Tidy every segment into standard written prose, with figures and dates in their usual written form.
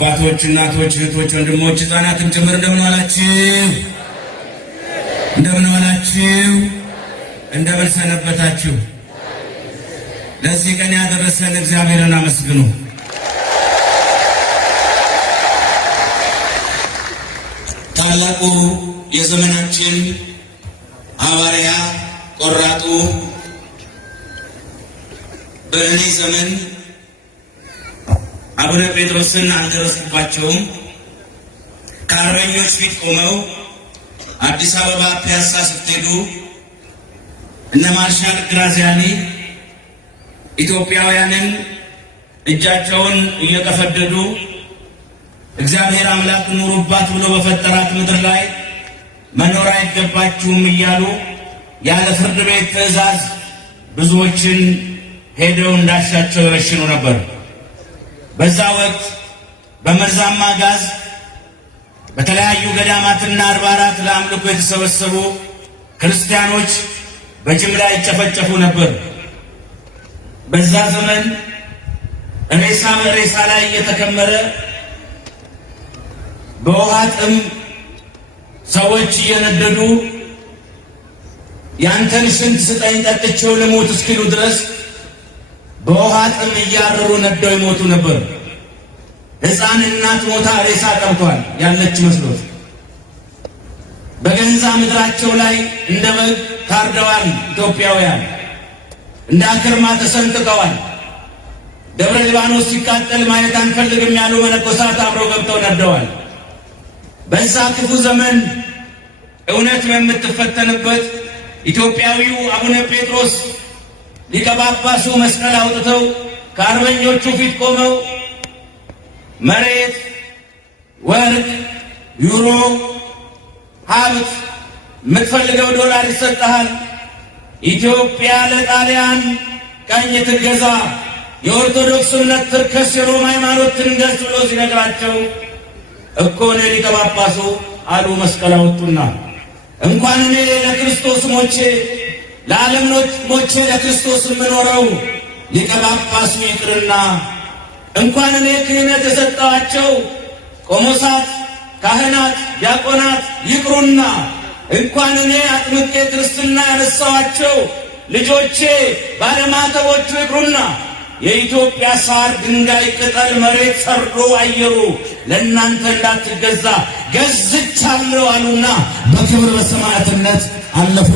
አባቶች፣ እናቶች፣ እህቶች፣ ወንድሞች፣ ሕፃናትም ጭምር እንደምን ዋላችሁ? እንደምን ዋላችሁ? እንደምን ሰነበታችሁ? ለዚህ ቀን ያደረሰን እግዚአብሔርን አመስግኑ። ታላቁ የዘመናችን ሐዋርያ ቆራጡ በእኔ ዘመን አቡነ ጴጥሮስን አልደረስኩባቸውም። ከአርበኞች ፊት ቆመው አዲስ አበባ ፒያሳ ስትሄዱ እነ ማርሻል ግራዚያኒ ኢትዮጵያውያንን እጃቸውን እየቀፈደዱ እግዚአብሔር አምላክ ኑሩባት ብሎ በፈጠራት ምድር ላይ መኖር አይገባችሁም እያሉ ያለ ፍርድ ቤት ትዕዛዝ ብዙዎችን ሄደው እንዳሻቸው ይረሽኑ ነበር። በዛ ወቅት በመርዛማ ጋዝ በተለያዩ ገዳማትና አድባራት ለአምልኮ የተሰበሰቡ ክርስቲያኖች በጅምላ ይጨፈጨፉ ነበር። በዛ ዘመን ሬሳ በሬሳ ላይ እየተከመረ በውሃ ጥም ሰዎች እየነደዱ ያንተን ሽንት ስጠኝ ጠጥቼው ልሞት እስኪሉ ድረስ በውሃ ጥም እያረሩ ነደው ይሞቱ ነበር። ሕፃን እናት ሞታ ሬሳ ቀርቷል ያለች መስሎት። በገንዛ ምድራቸው ላይ እንደ በግ ታርደዋል ኢትዮጵያውያን። እንደ አክርማ ተሰንጥቀዋል። ደብረ ሊባኖስ ሲቃጠል ማየት አንፈልግም ያሉ መነኮሳት አብረው ገብተው ነደዋል። በዛ ክፉ ዘመን እውነት የምትፈተንበት ኢትዮጵያዊው አቡነ ጴጥሮስ ሊቀ ጳጳሱ መስቀል አውጥተው ከአርበኞቹ ፊት ቆመው መሬት፣ ወርቅ፣ ዩሮ፣ ሀብት፣ የምትፈልገው ዶላር ይሰጥሃል፣ ኢትዮጵያ ለጣሊያን ቀኝ ትገዛ፣ የኦርቶዶክስ እምነት ትርከስ፣ የሮማ ሃይማኖት ትንገስ ብሎ ሲነግራቸው እኮ እኔ ሊቀ ጳጳሱ አሉ መስቀል አወጡና እንኳን እኔ ለክርስቶስ ሞቼ ለዓለም ሞቼ ለክርስቶስ የምኖረው ሊቀ ጳጳሱ ይቅርና እንኳን እኔ ክህነት የሰጠኋቸው ቆሞሳት፣ ካህናት፣ ዲያቆናት ይቅሩና እንኳን እኔ አጥምቄ ክርስትና ያነሳኋቸው ልጆቼ ባለማተቦቹ ይቅሩና የኢትዮጵያ ሳር፣ ድንጋይ፣ ቅጠል፣ መሬት፣ ሰርዶ አየሩ ለእናንተ እንዳትገዛ ገዝቻለሁ አሉና በክብር በሰማዕትነት አለፉ።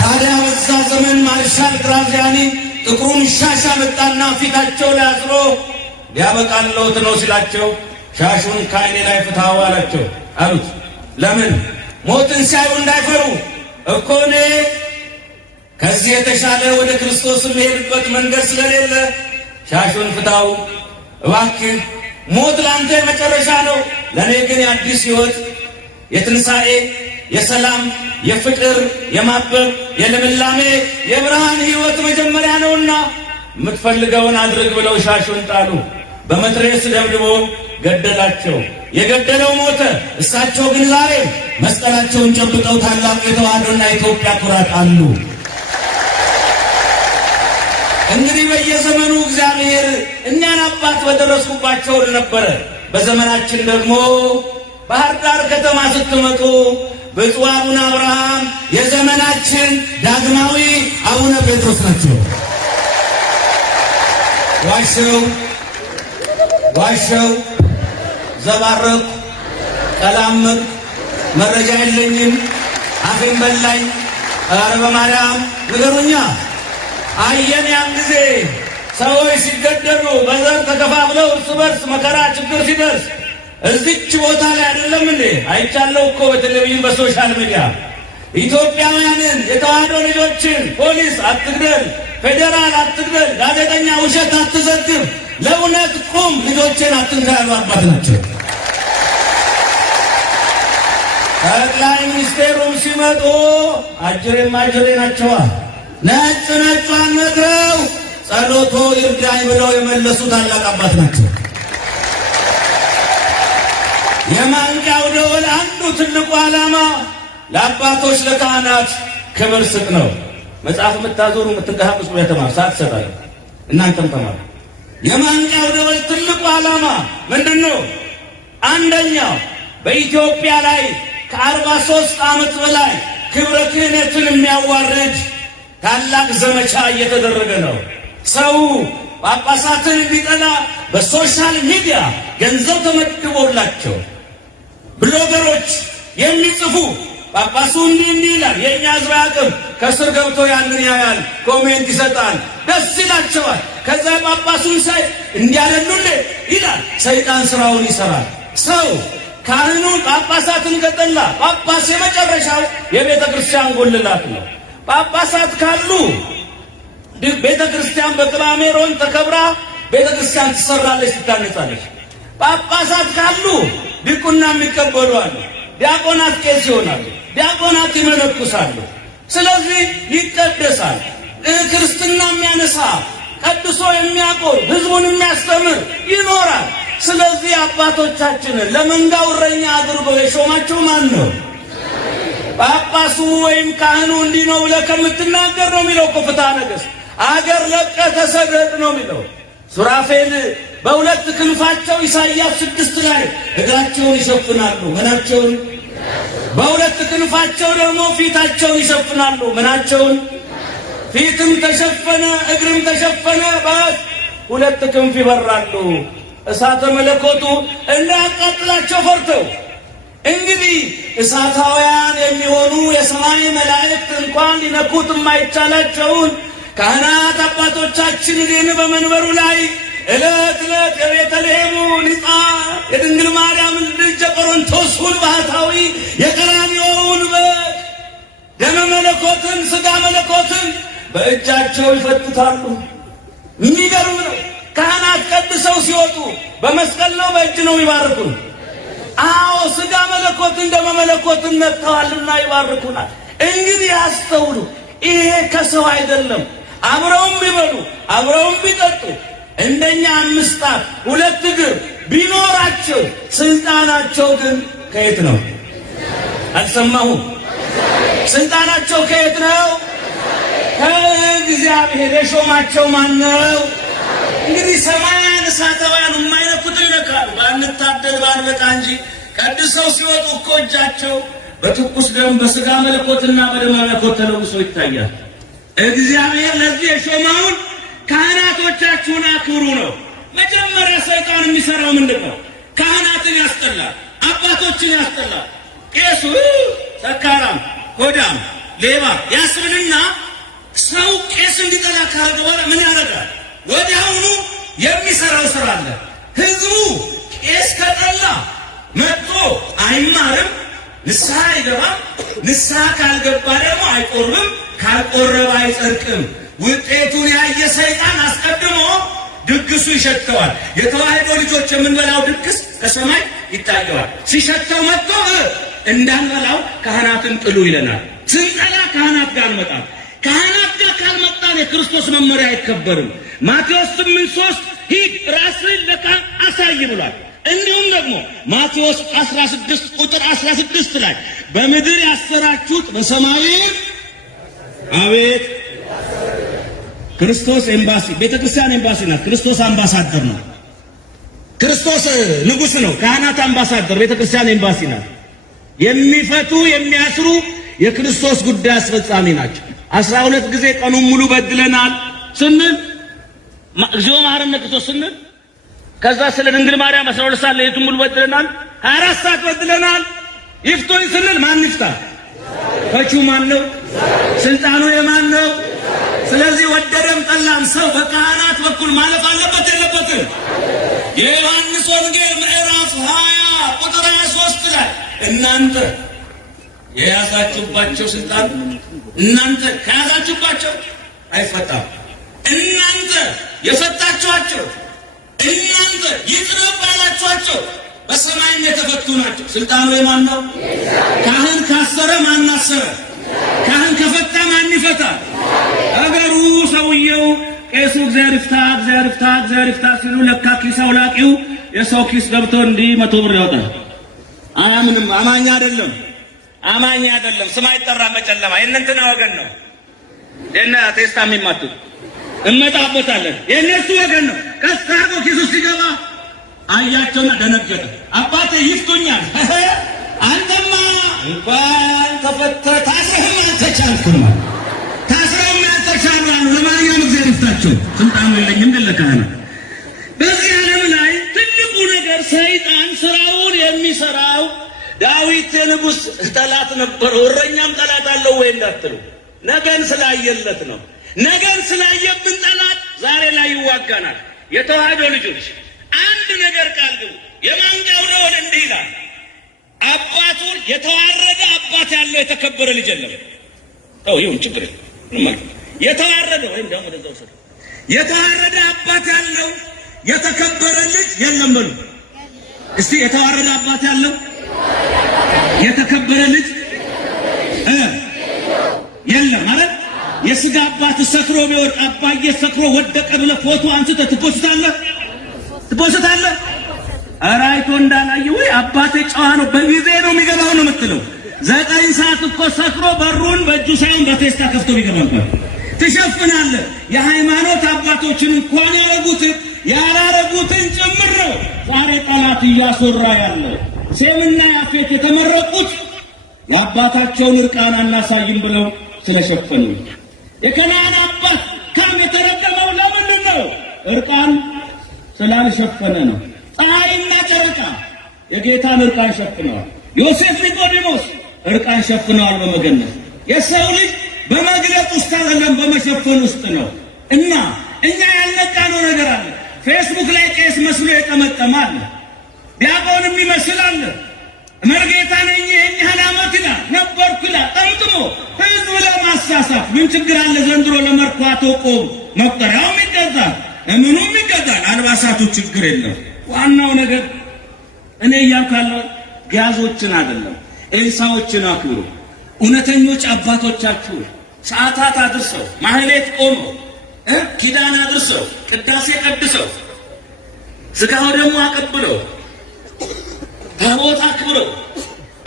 ታዲያ በዛ ዘመን ማርሻል ግራዚያኒ ጥቁሩን ሻሽ አመጣና ፊታቸው ላይ አስሮ ሊያበቃለሁት ነው ሲላቸው ሻሹን ከዓይኔ ላይ ፍታው አላቸው አሉት። ለምን? ሞትን ሲያዩ እንዳይፈሩ እኮ እኔ ከዚህ የተሻለ ወደ ክርስቶስ የሚሄድበት መንገድ ስለሌለ ሻሹን ፍታው እባክህ። ሞት ለአንተ የመጨረሻ ነው፣ ለእኔ ግን የአዲስ ሕይወት፣ የትንሣኤ፣ የሰላም፣ የፍቅር፣ የማበብ፣ የልምላሜ፣ የብርሃን ሕይወት መጀመሪያ ነውና የምትፈልገውን አድርግ ብለው ሻሹን ጣሉ። በመትረየስ ደብድቦ ገደላቸው። የገደለው ሞተ። እሳቸው ግን ዛሬ መስቀላቸውን ጨብጠው ታላቁ የተዋህዶና የኢትዮጵያ ኩራት አሉ። እንግዲህ በየዘመኑ እግዚአብሔር እኛን አባት በደረስኩባቸው ነበረ። በዘመናችን ደግሞ ባህር ዳር ከተማ ስትመጡ ብፁዕ አቡነ አብርሃም የዘመናችን ዳግማዊ አቡነ ጴጥሮስ ናቸው። ዋሸው ዘባረኩ፣ ቀላመጥ፣ መረጃ የለኝም፣ አፌን በላኝ፣ ኧረ በማርያም ንገሩኛ። አየን ያን ጊዜ ሰዎች ሲገደሉ በዘር ተከፋፍለው እርስ በርስ መከራ ችግር ሲደርስ እዚች ቦታ ላይ አይደለም እንዴ? አይቻለው እኮ በቴሌቪዥን በሶሻል ሚዲያ ኢትዮጵያውያንን የተዋህዶ ልጆችን ፖሊስ አትግደል፣ ፌዴራል አትግደል፣ ጋዜጠኛ ውሸት አትዘግብ፣ ለእውነት ቁም፣ ልጆችን አትንካ ያሉ አባት ናቸው። ጠቅላይ ሚኒስቴሩም ሲመጡ አጅሬም አጅሬ ናቸዋ። ነጭ ነጯን ነግረው ጸሎቶ ይርዳኝ ብለው የመለሱ ታላቅ አባት ናቸው። የማንቂያው ደወል አንዱ ትልቁ ዓላማ ለአባቶች ለካህናት ክብር ስጥ ነው። መጽሐፍ የምታዞሩ የምትንቀሳቀሱ ተማሩ፣ ሰዓት ትሰጣለህ። እናንተም ተማሩ። የማንቂያው ደወል ትልቁ ዓላማ ምንድነው? አንደኛው በኢትዮጵያ ላይ ከ43 ዓመት በላይ ክብረ ክህነትን የሚያዋርድ ታላቅ ዘመቻ እየተደረገ ነው። ሰው ጳጳሳትን እንዲጠላ በሶሻል ሚዲያ ገንዘብ ተመድቦላቸው ብሎገሮች የሚጽፉ ጳጳሱ እንዲህ ይላል፣ የእኛ ሕዝብ አቅም ከስር ገብቶ ያንን ያያል፣ ኮሜንት ይሰጣል፣ ደስ ይላቸዋል። ከዛ ጳጳሱን ሳይ እንዲያለሉል ይላል። ሰይጣን ስራውን ይሰራል። ሰው ካህኑ ጳጳሳትን ከጠላ ጳጳስ የመጨረሻው የቤተ ክርስቲያን ጎልላት ነው። ጳጳሳት ካሉ ቤተ ክርስቲያን በቅላሜሮን ተከብራ ቤተ ክርስቲያን ትሰራለች፣ ትታነጻለች። ጳጳሳት ካሉ ዲቁና የሚቀበሉ አሉ። ዲያቆናት ቄስ ይሆናሉ፣ ዲያቆናት ይመነኩሳሉ። ስለዚህ ይቀደሳል። ክርስትና የሚያነሳ ቀድሶ የሚያቆር ህዝቡን የሚያስተምር ይኖራል። ስለዚህ አባቶቻችንን ለመንጋው እረኛ አድርጎ የሾማቸው ማን ነው? ጳጳሱ ወይም ካህኑ እንዲህ ነው ብለህ ከምትናገር ነው የሚለው እኮ ፍትሐ ነገሥት። አገር ለቀህ ተሰደድ ነው የሚለው። ሱራፌል በሁለት ክንፋቸው ኢሳይያስ 6 ላይ እግራቸውን ይሸፍናሉ። ምናቸውን? በሁለት ክንፋቸው ደግሞ ፊታቸውን ይሸፍናሉ። ምናቸውን? ፊትም ተሸፈነ እግርም ተሸፈነ፣ በሁለት ክንፍ ይበራሉ። እሳተ መለኮቱ እንዳያቃጥላቸው ፈርተው። እንግዲህ እሳታውያን የሚሆኑ የሰማይ መላእክት እንኳን ሊነኩት የማይቻላቸውን ካህናት አባቶቻችን ግን በመንበሩ ላይ ዕለት ዕለት የቤተልሔሙ ሊጣ የድንግል ማርያም ልጅ የቆሮንቶሱን ባህታዊ የቀራንዮውን በግ ደመ መለኮትን ሥጋ መለኮትን በእጃቸው ይፈትታሉ። የሚገርም ነው። ካህናት ቀድሰው ሲወጡ በመስቀል ነው በእጅ ነው ይባርኩ። አዎ ሥጋ መለኮትን ደመ መለኮትን ነጥተዋልና ይባርኩናል። እንግዲህ አስተውሉ፣ ይሄ ከሰው አይደለም። አብረውም ቢበሉ አብረውም ቢጠጡ እንደኛ 5 ጣት 2 እግር ቢኖራቸው ስልጣናቸው ግን ከየት ነው? አልሰማሁም። ስልጣናቸው ከየት ነው? ከእግዚአብሔር። የሾማቸው ማን ነው? እንግዲህ ሰማያን እሳታውያን የማይነኩት ይነካሉ። ባንታደል ባንበቃ እንጂ ቀድሰው ሲወጡ እኮ እጃቸው በትኩስ ደም በሥጋ መለኮትና በደመ መለኮት ተለውሶ ይታያል። እግዚአብሔር ለዚህ የሾማውን ካህናቶቻችሁን አክብሩ ነው። መጀመሪያ ሰይጣን የሚሰራው ምንድን ነው? ካህናትን ያስጠላል፣ አባቶችን ያስጠላል። ቄሱ ሰካራም፣ ሆዳም፣ ሌባ ያስብልና ሰው ቄስ እንዲጠላ ካረገ በኋላ ምን ያደርጋል? ወዲያውኑ የሚሰራው ስራ አለ። ህዝቡ ቄስ ከጠላ መጥቶ አይማርም፣ ንስሐ አይገባም። ንስሐ ካልገባ ደግሞ አይቆርብም፣ ካልቆረበ አይጸድቅም። ውጤቱን ያየ ሰይጣን አስቀድሞ ድግሱ ይሸተዋል። የተዋህዶ ልጆች የምንበላው ድግስ ከሰማይ ይታየዋል። ሲሸተው መጥቶ እንዳንበላው ካህናትን ጥሉ ይለናል። ስንጠላ ካህናት ጋር እንመጣል። ካህናት ጋር ካልመጣን የክርስቶስ መመሪያ አይከበርም። ማቴዎስ 8:3 ሂድ ራስህን ለካህን አሳይ ብሏል። እንዲሁም ደግሞ ማቴዎስ 16:16 ላይ በምድር ያሰራችሁት በሰማይ አቤት። ክርስቶስ ኤምባሲ፣ ቤተክርስቲያን ኤምባሲ ናት። ክርስቶስ አምባሳደር ነው። ክርስቶስ ንጉሥ ነው። ካህናት አምባሳደር፣ ቤተክርስቲያን ኤምባሲ ናት። የሚፈቱ የሚያስሩ የክርስቶስ ጉዳይ አስፈጻሚ ናቸው። 12 ጊዜ ቀኑን ሙሉ በድለናል ስንል እግዚኦ መሐረነ ክርስቶስ ስንል ከዛ ስለ ድንግል ማርያም 12 ሰዓት ሌሊቱን ሙሉ በድለናል። 24 ሰዓት በድለናል። ይፍቶኝ ስንል ማን ይፍታ? ፈቺው ማን ነው? ስልጣኑ የማን ነው? ስለዚህ ወደደም ጠላም ሰው በካህናት በኩል ማለፍ አለበት የለበትም? የዮሐንስ ወንጌል ምዕራፍ 20 ቁጥር 23 ላይ እናንተ የያዛችሁባቸው ስልጣን እናንተ ከያዛችሁባቸው አይፈታም። እናንተ የፈታችኋቸው እናንተ ይቅረብ ያላችኋቸው በሰማይም የተፈቱ ናቸው። ስልጣኑ የማን ነው? ካህን ካሰረ ማን አሰረ? ካህን ከፈታ ማን ይፈታል? አገሩ ሰውየው ቄሱ እግዚአብሔር ይፍታ እግዚአብሔር ይፍታ እግዚአብሔር ይፍታ ሲሉ ለካ ኪስ አውላቂው የሰው ኪስ ገብቶ እንዲህ 100 ብር ያወጣል። አያምንም። አማኝ አይደለም። አማኝ አይደለም። ስም አይጠራም በጨለማ። የእነንትና ወገን ነው። የእነ ቴስታ የሚማቱት እመጣበታለን። የእነሱ ወገን ነው። ቀስ አድርጎ ኪሱ ሲገባ አያቸውና ደነገጠ። አባቴ ይፍቱኛል። አንተማ እንኳን ተፈተህ ታስረህም አልተቻልክም። ታስረህም አልተቻልም። ለማንኛውም እግዚአብሔር ይፍታቸው። ስልጣኑ የለኝም ለካህና። በዚህ ዓለም ላይ ትልቁ ነገር ሰይጣን ስራውን የሚሰራው ዳዊት የንጉሥ ጠላት ነበረው። እረኛም ጠላት አለው ወይ እንዳትሉ፣ ነገን ስላየለት ነው። ነገን ስላየብን ጠላት ዛሬ ላይ ይዋጋናል። የተዋህዶ ልጆች አንድ ነገር ቃል ግቡ። የማንጃው ደወል እንዲህ ይላል፣ አባቱ የተዋረደ አባት ያለው የተከበረ ልጅ የለም። ይሁን ችግር የተዋረደ ወይም ደግሞ ወደዛው ሰው የተዋረደ አባት ያለው የተከበረ ልጅ የለም በሉ እስቲ። የተዋረደ አባት ያለው የተከበረ ልጅ የለም ማለት የስጋ አባት ሰክሮ ቢወድቅ አባዬ ሰክሮ ወደቀ ብለህ ፎቶ አንስተህ ትፖስታለህ? ኧረ አይቶ እንዳላየ ወይ አባቴ ጨዋ ነው በጊዜ ነው የሚገባው ነው የምትለው። 9 ሰዓት እኮ ሰክሮ በሩን በእጁ ሳይሆን በቴስታ ከፍቶ ቢገባ እንኳን ትሸፍናለህ። የሃይማኖት አባቶችን እንኳን ያላረጉትን ጭምር ነው ዛሬ ጠላት እያስወራ ያለው። ሴምና ያፌት የተመረቁት የአባታቸውን እርቃን አናሳይም ብለው ስለሸፈኑ። የከነዓን አባት ካም የተረገመው ለምንድን ነው? እርቃን ስላልሸፈነ ነው። ፀሐይና ጨረቃ የጌታን እርቃን ሸፍነዋል። ዮሴፍ፣ ኒቆዲሞስ እርቃን ሸፍነዋል በመገነዝ። የሰው ልጅ በመግለጥ ውስጥ አይደለም በመሸፈን ውስጥ ነው። እና እኛ ያልነቃነው ነገር አለ። ፌስቡክ ላይ ቄስ መስሎ የጠመጠመ አለ፣ ዲያቆንም ይመስላል። መርጌታ ነኝ ይሄን ያህል ዓመት ይላል ነበርኩ ይላል ጠምጥሞ ህዝብ ለማሳሳት ምን ችግር አለ? ዘንድሮ ለመርኳቶ ቆብ መቁጠሪያውም ይገዛል፣ ምኑም ይገዛል፣ አልባሳቱ ችግር የለም። ዋናው ነገር እኔ እያልኩ ያለው ጋዞችን አይደለም፣ ኤልሳዎችን አክብሩ። እውነተኞች አባቶቻችሁ ሰዓታት አድርሰው ማህሌት ቆመው ኪዳን አድርሰው ቅዳሴ ቀድሰው ስጋው ደግሞ አቀብለው ታቦት አክብረው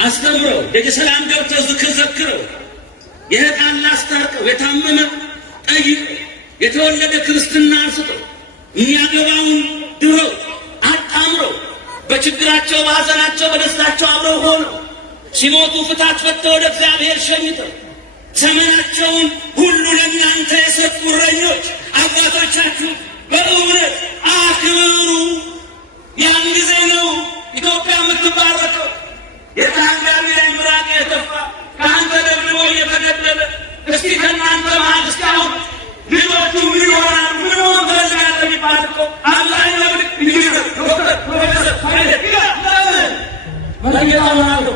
አስተምረው ደጀ ሰላም ገብተው ዝክር ዘክረው የህፃን አስታርቀው የታመመ ጠይቀው የተወለደ ክርስትና አንስተው የሚያገባውን ድረው አጣምረው በችግራቸው በሐዘናቸው በደስታቸው አብረው ሆነው ሲሞቱ ፍታት ፈተው ወደ እግዚአብሔር ሸኝተው ዘመናቸውን ሁሉ ለእናንተ የሰጡ እረኞች አባቶቻችሁ በእውነት አክብሩ። ያን ጊዜ ነው ኢትዮጵያ የምትባረከው። የታንጋሪ ላይ ምራቅ የተፋ ከአንተ ደግሞ እየተገደለ እስቲ ከእናንተ መሀል እስካሁን ልጆቹ ምን ይሆናሉ? ምን ሆን ትፈልጋለህ የሚባል እኮ አብዛኛ ምልክ ሚኒስትር ዶክተር ፕሮፌሰር ሳይለት ለምን መለየት ሆናለሁ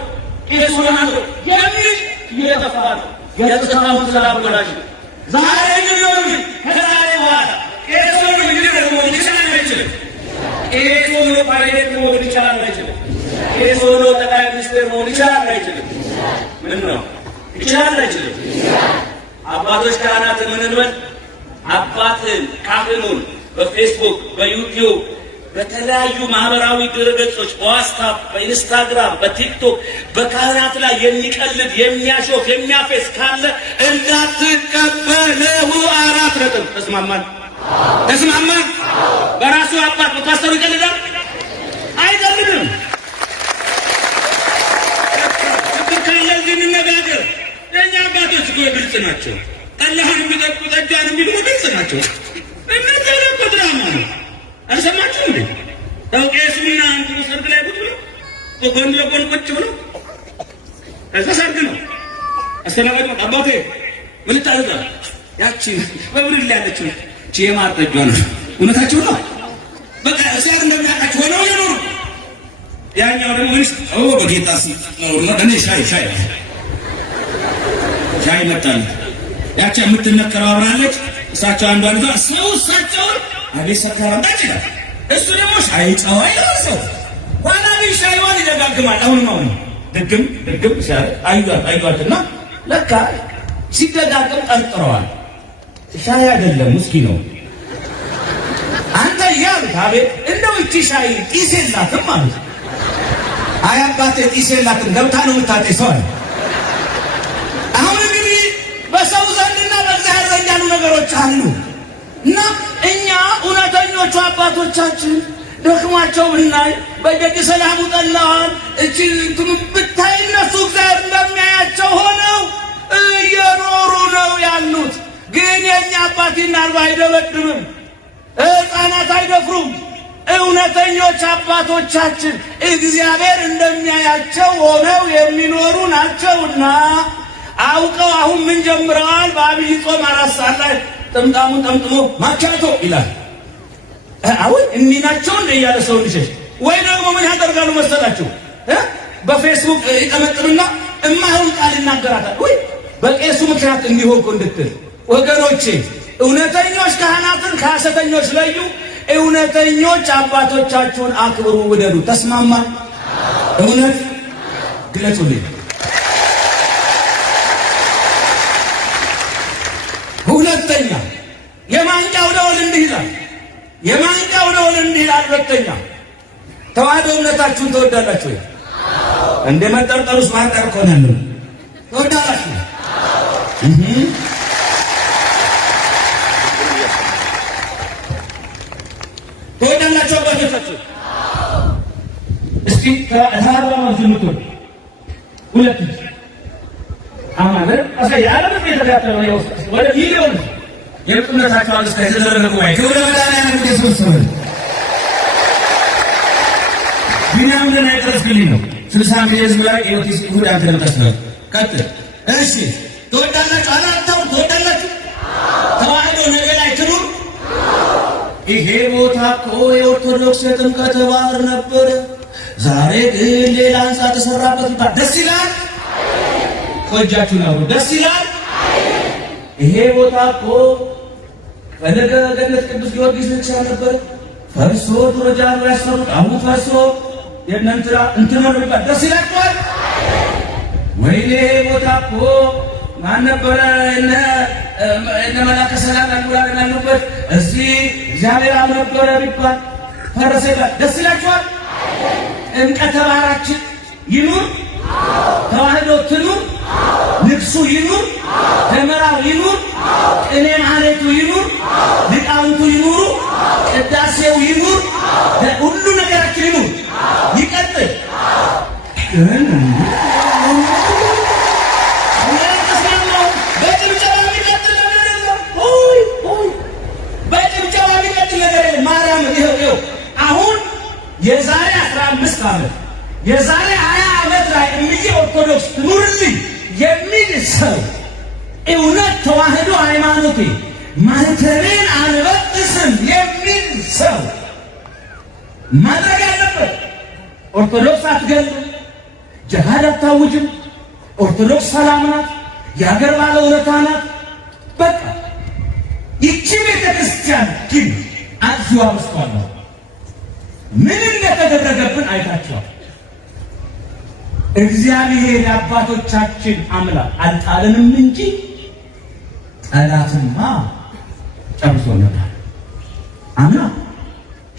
ቄስ ሆናለሁ የሚል እየተፋ ነው። የጥሳውን ስላበላሽ ዛሬ ግን ይሆን ከዛሬ በኋላ ቄስ ሆኖ ሚኒስትር መሆን ይችላል አይችልም? ቄስ ሆኖ ፓይለት መሆን ይችላል አይችልም? ቄስ ሆኖ ጠቅላይ ሚኒስትር መሆን ይችላል አይችልም? ምን ነው ይችላል አይችልም? አባቶች ካህናት ምን እንበል? አባትን ካህኑን በፌስቡክ በዩቲዩብ በተለያዩ ማህበራዊ ድረገጾች በዋትስአፕ በኢንስታግራም በቲክቶክ በካህናት ላይ የሚቀልድ የሚያሾፍ የሚያፌስ ካለ እንዳትቀበለው። 4 ነጥብ። ተስማማን? በራሱ አባት በፓስተሩ ይቀልዳል አይቀልድም። ችግር ካለ እዚህ እንነጋገር። ለእኛ አባቶች እኮ ግልጽ ናቸው። ጠላህን የሚጠጡ ጠጃን የሚሉ ግልጽ ናቸው። እነዚህ ለቆ ድራማ ነው። አልሰማችሁም እንዴ? ቄሱና አንዱ ሰርግ ላይ ቁጭ ብለው ጎን ለጎን ቁጭ ብለው እዛ ሰርግ ነው። አስተናጋጅ አባቴ ምን ልታዘዝ? ያቺ በብርል ያለችው የማር ጠጇ ነው። እውነታቸው ነው። በቃ እዚያ እንደሚያውቃቸው ሆነው ይኖሩ። ያኛው ደግሞ ምንስ በጌታ ሲኖርና እኔ ሻይ መጣል። ያቺ የምትነከረው አብራለች። እሳቸው አንዱ አንዱ እሳቸውን አቤት ሰካራም ታጭላል። እሱ ደግሞ ሻይ ጨዋ ይላሰው ዋና ሻይዋን ይደጋግማል። አሁን ድግም አይዷትና ለካ ሲደጋግም ጠርጥረዋል። ሻይ አይደለም ውስኪ ነው። አንተ ያሉት አቤት እንደው እቺ ሻይ ጢስ የላትም ማለት አይ አባቴ ጢስ የላትም ገብታ ነው የምታጤሰው አለ። አሁን እንግዲህ በሰው ዘንድና በእግዚአብሔር ዘንድ ያሉ ነገሮች አሉ። እና እኛ እውነተኞቹ አባቶቻችን ደክሟቸው ብናይ በደግ ሰላሙ ጠላዋን እቺ ብታይ እነሱ እግዚአብሔር እንደሚያያቸው ሆነው እየኖሩ ነው ያሉት። ግን የእኛ አባት ይናርባ አይደበድብም፣ ሕፃናት አይደፍሩም። እውነተኞች አባቶቻችን እግዚአብሔር እንደሚያያቸው ሆነው የሚኖሩ ናቸውና አውቀው አሁን ምን ጀምረዋል? በአብይ ጾም 4 ሰዓት ላይ ጥምጣሙን ጠምጥሞ ማቻቶ ይላል። አሁን እኒህ ናቸው እንደ እያለ ሰው ልሸሽ ወይ ደግሞ ምን ያደርጋሉ መሰላችሁ? በፌስቡክ ይጠመጥምና እማይሆን ቃል ይናገራታል። ወይ በቄሱ ምክንያት እንዲሆንኩ እንድትል ወገኖቼ፣ እውነተኞች ካህናትን ከሐሰተኞች ለዩ። እውነተኞች አባቶቻችሁን አክብሩ፣ ውደዱ። ተስማማ? እውነት ግለጹልኝ። ሁለተኛ የማንቂያው ደወል እንዲህ ይላል። የማንቂያው ደወል እንዲህ ይላል። ሁለተኛ ተዋህዶ እምነታችሁን ትወዳላችሁ ወይ? እንደ መጠርጠሩስ ማጠር እኮ ነው። ትወዳላችሁ? ትወዳላችሁ አባቶቻችሁ? እስቲ ከአራማው ዝምቱ ሁለት አማረ አሳያለ በተከታተለው ነው ወደ ሚሊዮን የቁምነታቸው አንስተ የተደረገ ጉባኤ ክብረ መድኃኒዓለም ኢየሱስ ክርስቶስ ቢናም ለናይቀርስልኝ ነው 60 ሚሊዮን ህዝብ ላይ ኢዮቲስ ይሁዳ ተደረቀስ ነው። ቀጥል። እሺ ትወዳላችሁ? አላታው ትወዳላችሁ? ተዋህዶ ነገ ላይ ትኑር። ይሄ ቦታ እኮ የኦርቶዶክስ የጥምቀት በዓል ነበር። ዛሬ ግን ሌላ ህንፃ ተሰራበት ይባል ደስ ይላል? ቆጃችሁ ነው ደስ ይላል? ይሄ ቦታ እኮ ፈለገ ገነት ቅዱስ ጊዮርጊስ ብቻ ነበር። ፈርሶ ደረጃ ነው ያሰሩት። አሁን ፈርሶ የእናንተራ እንትን ነው ይባል ደስ ይላችኋል? ወይኔ ቦታ እኮ ማን ነበረ? እነ መላከ ሰላም ያሉበት እዚህ እግዚአብሔር አልነበረ ቢባል ፈረሰ ይባል ደስ ይላችኋል? ጥምቀተ ባህራችን ይኑር፣ ተዋህዶ ትኑር፣ ንግሱ ይኑር፣ ደመራው ይኑር፣ ቅኔ ማህሌቱ ይኑር፣ ሊቃውንቱ ይኑሩ፣ ቅዳሴው ይኑር፣ ሁሉ ነገራችን ይኑር፣ ይቀጥል። አሁን የዛሬ 15 ዓመት የዛሬ 20 ዓመት ላይ እምዬ ኦርቶዶክስ ትኑርልኝ የሚል ሰው እውነት ተዋህዶ ሃይማኖቴ ማህተቤን አልበጥስም የሚል ሰው ማድረግ ያለበት ኦርቶዶክስ አትገልም፣ ጀሃድ አታውጅም፣ ኦርቶዶክስ ሰላም ናት፣ የሀገር ባለውለታ ናት። በቃ ይቺ ቤተክርስቲያን ግን አዚዋ ውስጧል። ምን እንደተደረገብን አይታችኋል። እግዚአብሔር የአባቶቻችን አምላክ አልጣልንም እንጂ ጠላትማ ጨርሶ ነበር። አምና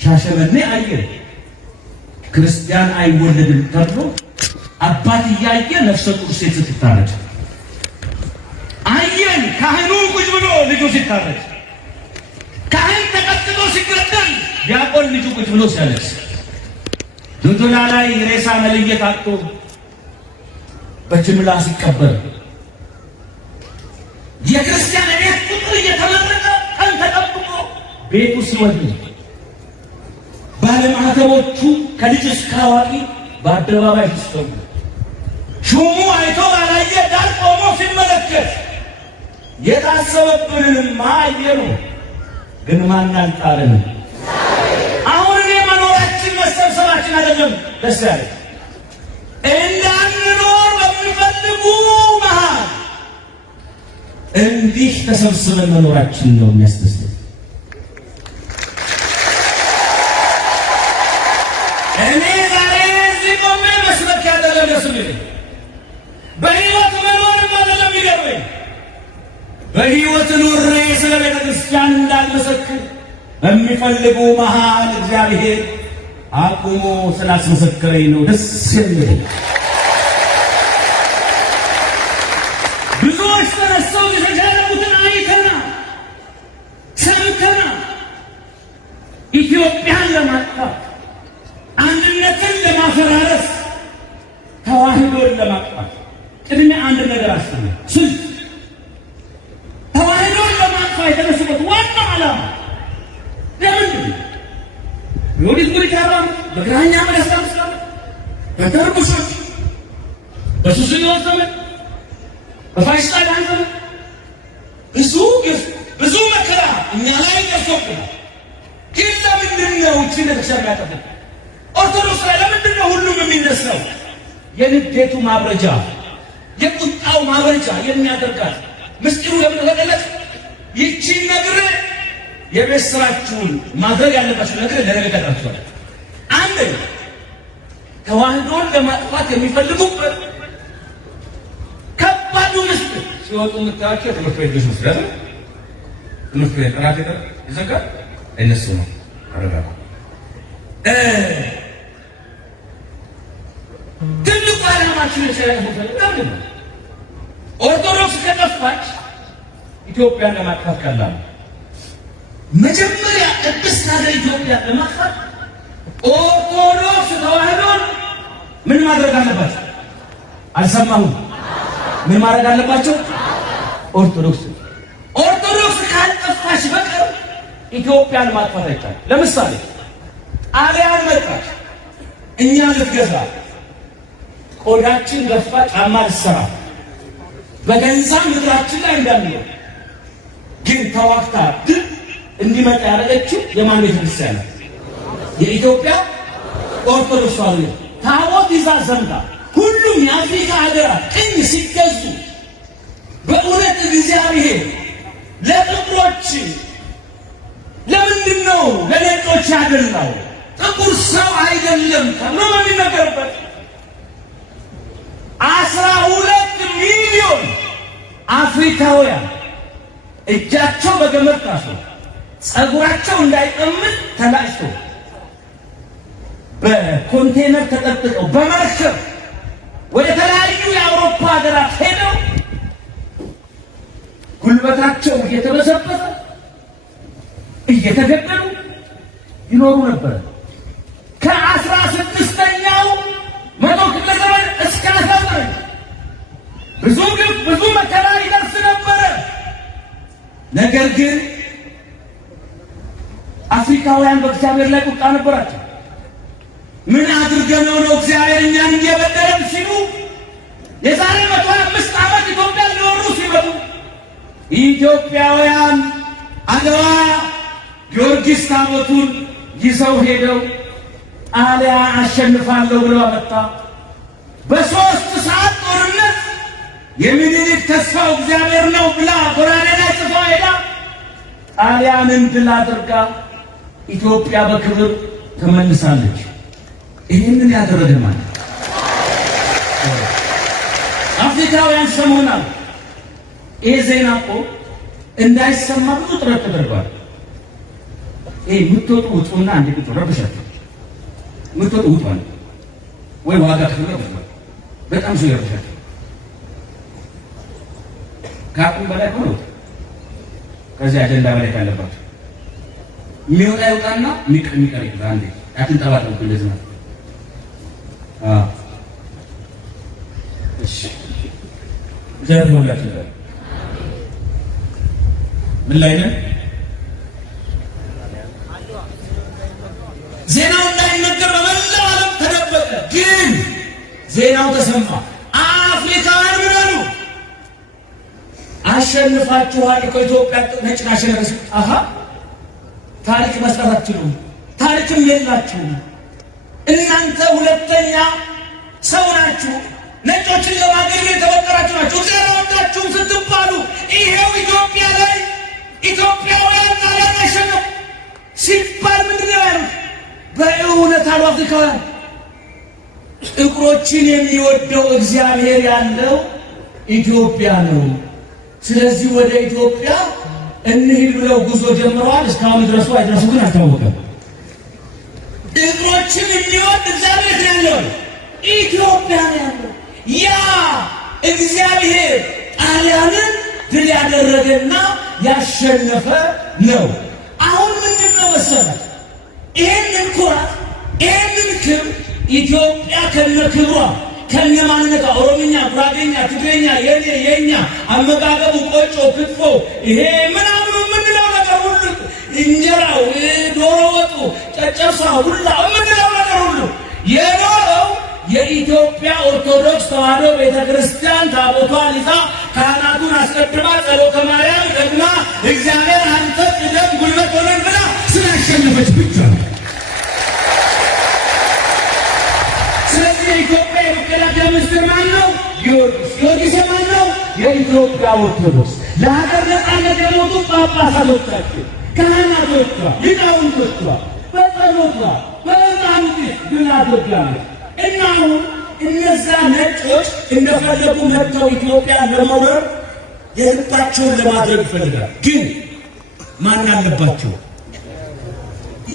ሻሸመኔ አየን ክርስቲያን አይወለድም ተብሎ አባት እያየ ነፍሰ ጡር ሴት ስትታረድ አየን። ካህኑ ቁጭ ብሎ ልጁ ሲታረድ፣ ካህን ተቀጥሎ ሲገደል ዲያቆን ልጁ ቁጭ ብሎ ሲያለቅስ፣ ዶዶላ ላይ ሬሳ መለየት አጥቶ በጅምላ ሲቀበር፣ የክርስቲያን ቤት ቁጥር እየተመረጠ ቀን ተጠብቆ ቤቱ ሲወድ፣ ባለማህተቦቹ ከልጅ እስከ አዋቂ በአደባባይ ሲሰሙ፣ ሹሙ አይቶ ባላየ ዳር ቆሞ ሲመለከት፣ የታሰበብንንማ አየኑ፣ ግን ማን አልጣለን? አሁን እኔ መኖራችን መሰብሰባችን አይደለም ደስ ያለ እንዳንኖር በሚፈልጉ መሃል እንዲህ ተሰብስበን መኖራችን ነው የሚያስደስተው። እኔ ዛሬ እዚህ ቆሜ መስበክ ያደረገ ስልኝ በሕይወት መኖር አይደለም የሚገርመኝ፣ በሕይወት ኑሬ ስለ ቤተ ክርስቲያን እንዳልመሰክር በሚፈልጉ መሃል እግዚአብሔር አቁሞ ስላስመሰከረኝ ነው ደስ የሚለኝ። ብዙዎች ተነስተው የተሻለሙትን አይተናል፣ ሰምተናል። የወዲት ጉሪካራ በግራኛ ምን ያስታውሳል? በተርቡሾች በሱስዮስ ዘመን በፋሽስታውያን ዘመን ብዙ መከራ እኛ ላይ ደርሶብናል። ግን ለምንድን ነው እቺን ቤተክርስቲያን ያጠፋል? ኦርቶዶክስ ላይ ለምንድን ነው ሁሉም የሚነሳው? የንዴቱ ማብረጃ የቁጣው ማብረጃ የሚያደርጋት ምስጢሩ ለምንወደለት ይቺን ነገር የቤት ስራችሁን ማድረግ ያለባችሁ ነገር ለነገራችኋል። አንድ ተዋህዶን ለማጥፋት የሚፈልጉበት ከባዱ ምስጢር ሲወጡ የምታያቸው ትምህርት ቤቶች መስራት ትምህርት ቤት ራቴ ይዘጋ እነሱ ነው አረጋጋ ትልቁ ዓላማችን ነው። ኦርቶዶክስ ከጠፋች ኢትዮጵያን ለማጥፋት ቀላል። መጀመሪያ ቅድስት ሀገር ኢትዮጵያ ለማጥፋት ኦርቶዶክስ ተዋህዶን ምን ማድረግ አለባቸው? አልሰማሁም። ምን ማድረግ አለባቸው? ኦርቶዶክስ ካልጠፋች በቀር ኢትዮጵያን ማጥፋት አይቻልም። ለምሳሌ ጣሊያን መጣች፣ እኛ ልትገዛ ቆዳችን ገፋ፣ ጫማ ልትሰራ በገንዛ ምድራችን ላይ እንዳንለው ግን ተዋግታ ድል እንዲመጣ ያደረገችው የማን ቤተክርስቲያን? የኢትዮጵያ ኦርቶዶክስ ተዋህዶ ታቦት ይዛ ዘምታ ሁሉም የአፍሪካ ሀገራት ቅኝ ሲገዙ በእውነት እግዚአብሔር ለጥቁሮች ለምንድን ነው ለነጮች ያደላው? ጥቁር ሰው አይደለም ተብሎ በሚነገርበት 12 ሚሊዮን አፍሪካውያን እጃቸው በገመድ ታስሮ ጸጉራቸው እንዳይጠምድ ተላጭቶ በኮንቴነር ተጠብቀው በመርከብ ወደ ተለያዩ የአውሮፓ ሀገራት ሄደው ጉልበታቸው እየተበዘበዘ እየተገደሉ ይኖሩ ነበር። ከ16ኛው መቶ ክፍለ ዘመን እስከ 19 ብዙ ግፍ ብዙ መከራ ይደርስ ነበረ። ነገር ግን አፍሪካውያን በእግዚአብሔር ላይ ቁጣ ነበራቸው። ምን አድርገነው ነው እግዚአብሔር እኛን እየበደለን ሲሉ የዛሬ 105 ዓመት ኢትዮጵያ ሊወሩ ሲመጡ ኢትዮጵያውያን አድዋ ጊዮርጊስ ታቦቱን ይዘው ሄደው ጣሊያን አሸንፋለሁ ብለው አመጣ። በ3 ሰዓት ጦርነት የሚኒሊክ ተስፋው እግዚአብሔር ነው ብላ ጎራዴ ላይ ጽፋ ሄዳ ጣሊያንን ድል አድርጋ ኢትዮጵያ በክብር ተመልሳለች። ይህንን ያደረገ ማለት አፍሪካውያን ሰሞናል። ይህ ዜና እኮ እንዳይሰማ ብዙ ጥረት ተደርጓል። ይህ ምትወጡ ውጡና አንድ ቁጥር ረብሻቸው ምትወጡ ውጡ አለ ወይ ዋጋ ክፍል ነው። በጣም ሰው ይረብሻቸው ከአቅም በላይ ሆኖ ከዚህ አጀንዳ በላይ ካለባቸው የሚወጣ ይውጣና የሚቀር ይቅር። አንዴ አትንጠባጠቡ እንደዚህ ነው። እሺ ዘር ወላችሁ ምን ላይ ነው? ዜናው እንዳይነገር በመላው ዓለም ተደበቀ። ግን ዜናው ተሰማ። አፍሪካውያን ምን አሉ? አሸንፋችኋል እኮ ኢትዮጵያ ነጭን አሸነፈች። አሃ ታሪክ መስራት አትችሉም፣ ታሪክም የላችሁም። እናንተ ሁለተኛ ሰው ናችሁ። ነጮችን ለማገልገል የተፈጠራችሁ ናችሁ። ዘር ወዳችሁም ስትባሉ ይሄው ኢትዮጵያ ላይ ኢትዮጵያውያን ጣሊያን አሸነፉ ሲባል ምንድን ነው ያሉት? በእውነት አሉ አፍሪካውያን ጥቁሮችን የሚወደው እግዚአብሔር ያለው ኢትዮጵያ ነው። ስለዚህ ወደ ኢትዮጵያ እንሂድ ብለው ጉዞ ጀምረዋል። እስካሁን ድረሱ አይድረሱ ግን አልታወቀም። ጥቁሮችን የሚወድ እግዚአብሔር ያለው ኢትዮጵያ ነው ያለው። ያ እግዚአብሔር ጣሊያንን ድል ያደረገና ያሸነፈ ነው። አሁን ምንድን ነው መሰለህ? ይህንን ኩራት ይህንን ክብር ኢትዮጵያ ከነክብሯ ከነማንነቷ ኦሮምኛ፣ ጉራጌኛ፣ ትግሬኛ የኛ አመጋገቡ ቆጮ፣ ክትፎ ይሄ ምናምን የምንለው ነገር ሁሉ እንጀራው፣ ዶሮ ወጡ፣ ጨጨብሳ ሁላ ምንለው ነገር ሁሉ የኖረው የኢትዮጵያ ኦርቶዶክስ ተዋሕዶ ቤተክርስቲያን ታቦቷን ይዛ ካህናቱን አስቀድማ ጸሎተ ማርያም ደግማ እግዚአብሔር አንተ ቅደም ጉልበት ሆነን ብላ ስላሸነፈች ብቻ። ስለዚህ የኢትዮጵያ የመከላከያ ሚኒስትር ማን ነው? ጊዮርጊስ ማን ነው? የኢትዮጵያ ኦርቶዶክስ። ለሀገር ነፃነት የሞቱ ጳጳሳቶቻችን፣ ካህናቶቿ፣ ሊቃውንቶቿ በጸሎቷ በሃይማኖት ድል አድርጋለች። እና አሁን እነዛ ነጮች እንደፈለጉ መጥተው ኢትዮጵያ ለመውረር የልባቸውን ለማድረግ ይፈልጋል። ግን ማን አለባቸው?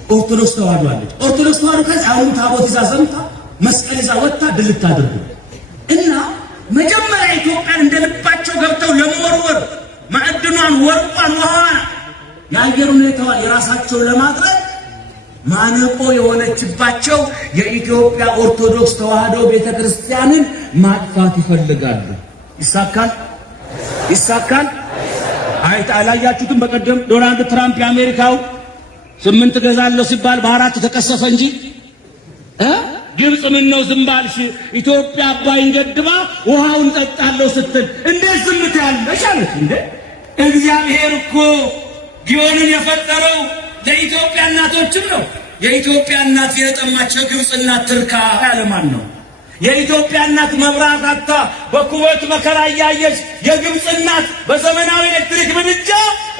ኦርቶዶክስ ተዋሕዶ አለች። ኦርቶዶክስ ተዋሕዶ ከዚህ አሁን ታቦት ይዛ ዘምታ መስቀል ይዛ ወጥታ ድል ታደርጉ እና መጀመሪያ ኢትዮጵያን እንደልባቸው ገብተው ለመወርወር ማዕድኗን፣ ወርቋን፣ ውሃዋን፣ የአየር ሁኔታዋን የራሳቸው ለማድረግ ማነቆ የሆነችባቸው የኢትዮጵያ ኦርቶዶክስ ተዋሕዶ ቤተክርስቲያንን ማጥፋት ይፈልጋሉ። ይሳካል? ይሳካል? አላያችሁትም? በቀደም ዶናልድ ትራምፕ የአሜሪካው 8 ገዛለሁ ሲባል በ4 ተቀሰፈ እንጂ ግብጽ ምን ነው ዝም ባልሽ? ኢትዮጵያ አባይን ገድባ ውሃውን ጠጣለሁ ስትል እንዴት ዝም ትያለሽ አለች። እንዴ እግዚአብሔር እኮ ጊዮንን የፈጠረው ለኢትዮጵያ እናቶችም ነው። የኢትዮጵያ እናት የጠማቸው ግብጽ እናት ትርካ ያለማን ነው? የኢትዮጵያ እናት መብራት አጥታ በኩበት መከራ እያየች የግብጽ እናት በዘመናዊ ኤሌክትሪክ ምድጃ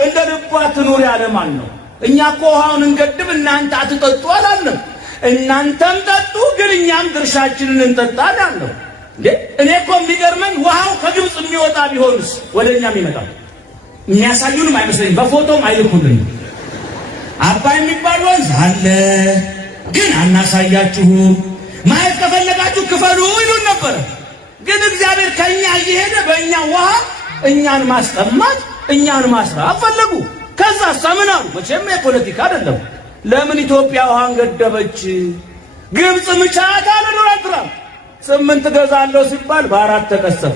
እንደ ልቧ ትኑር ያለማን ነው? እኛ እኮ ውሃውን እንገድብ እናንተ አትጠጡ አላለም። እናንተም ጠጡ ግን እኛም ድርሻችንን እንጠጣለን። እንዴ እኔ እኮ የሚገርመኝ ውሃው ከግብጽ የሚወጣ ቢሆንስ ወደኛም ይመጣል። የሚያሳዩንም አይመስለኝም፣ በፎቶም አይልኩልንም። አባይ የሚባል ወንዝ አለ ግን አናሳያችሁም፣ ማየት ከፈለጋችሁ ክፈሉ ይሉን ነበር። ግን እግዚአብሔር ከኛ እየሄደ በእኛ ውሃ እኛን ማስጠማት እኛን ማስራብ ፈለጉ። ከዛ ሰምናሉ። መቼም የፖለቲካ አይደለም። ለምን ኢትዮጵያ ውሃን ገደበች? ግብጽ ምቻት አለ ዶናልድ ትራምፕ። 8 ገዛለሁ ሲባል በ4 ተቀሰፈ።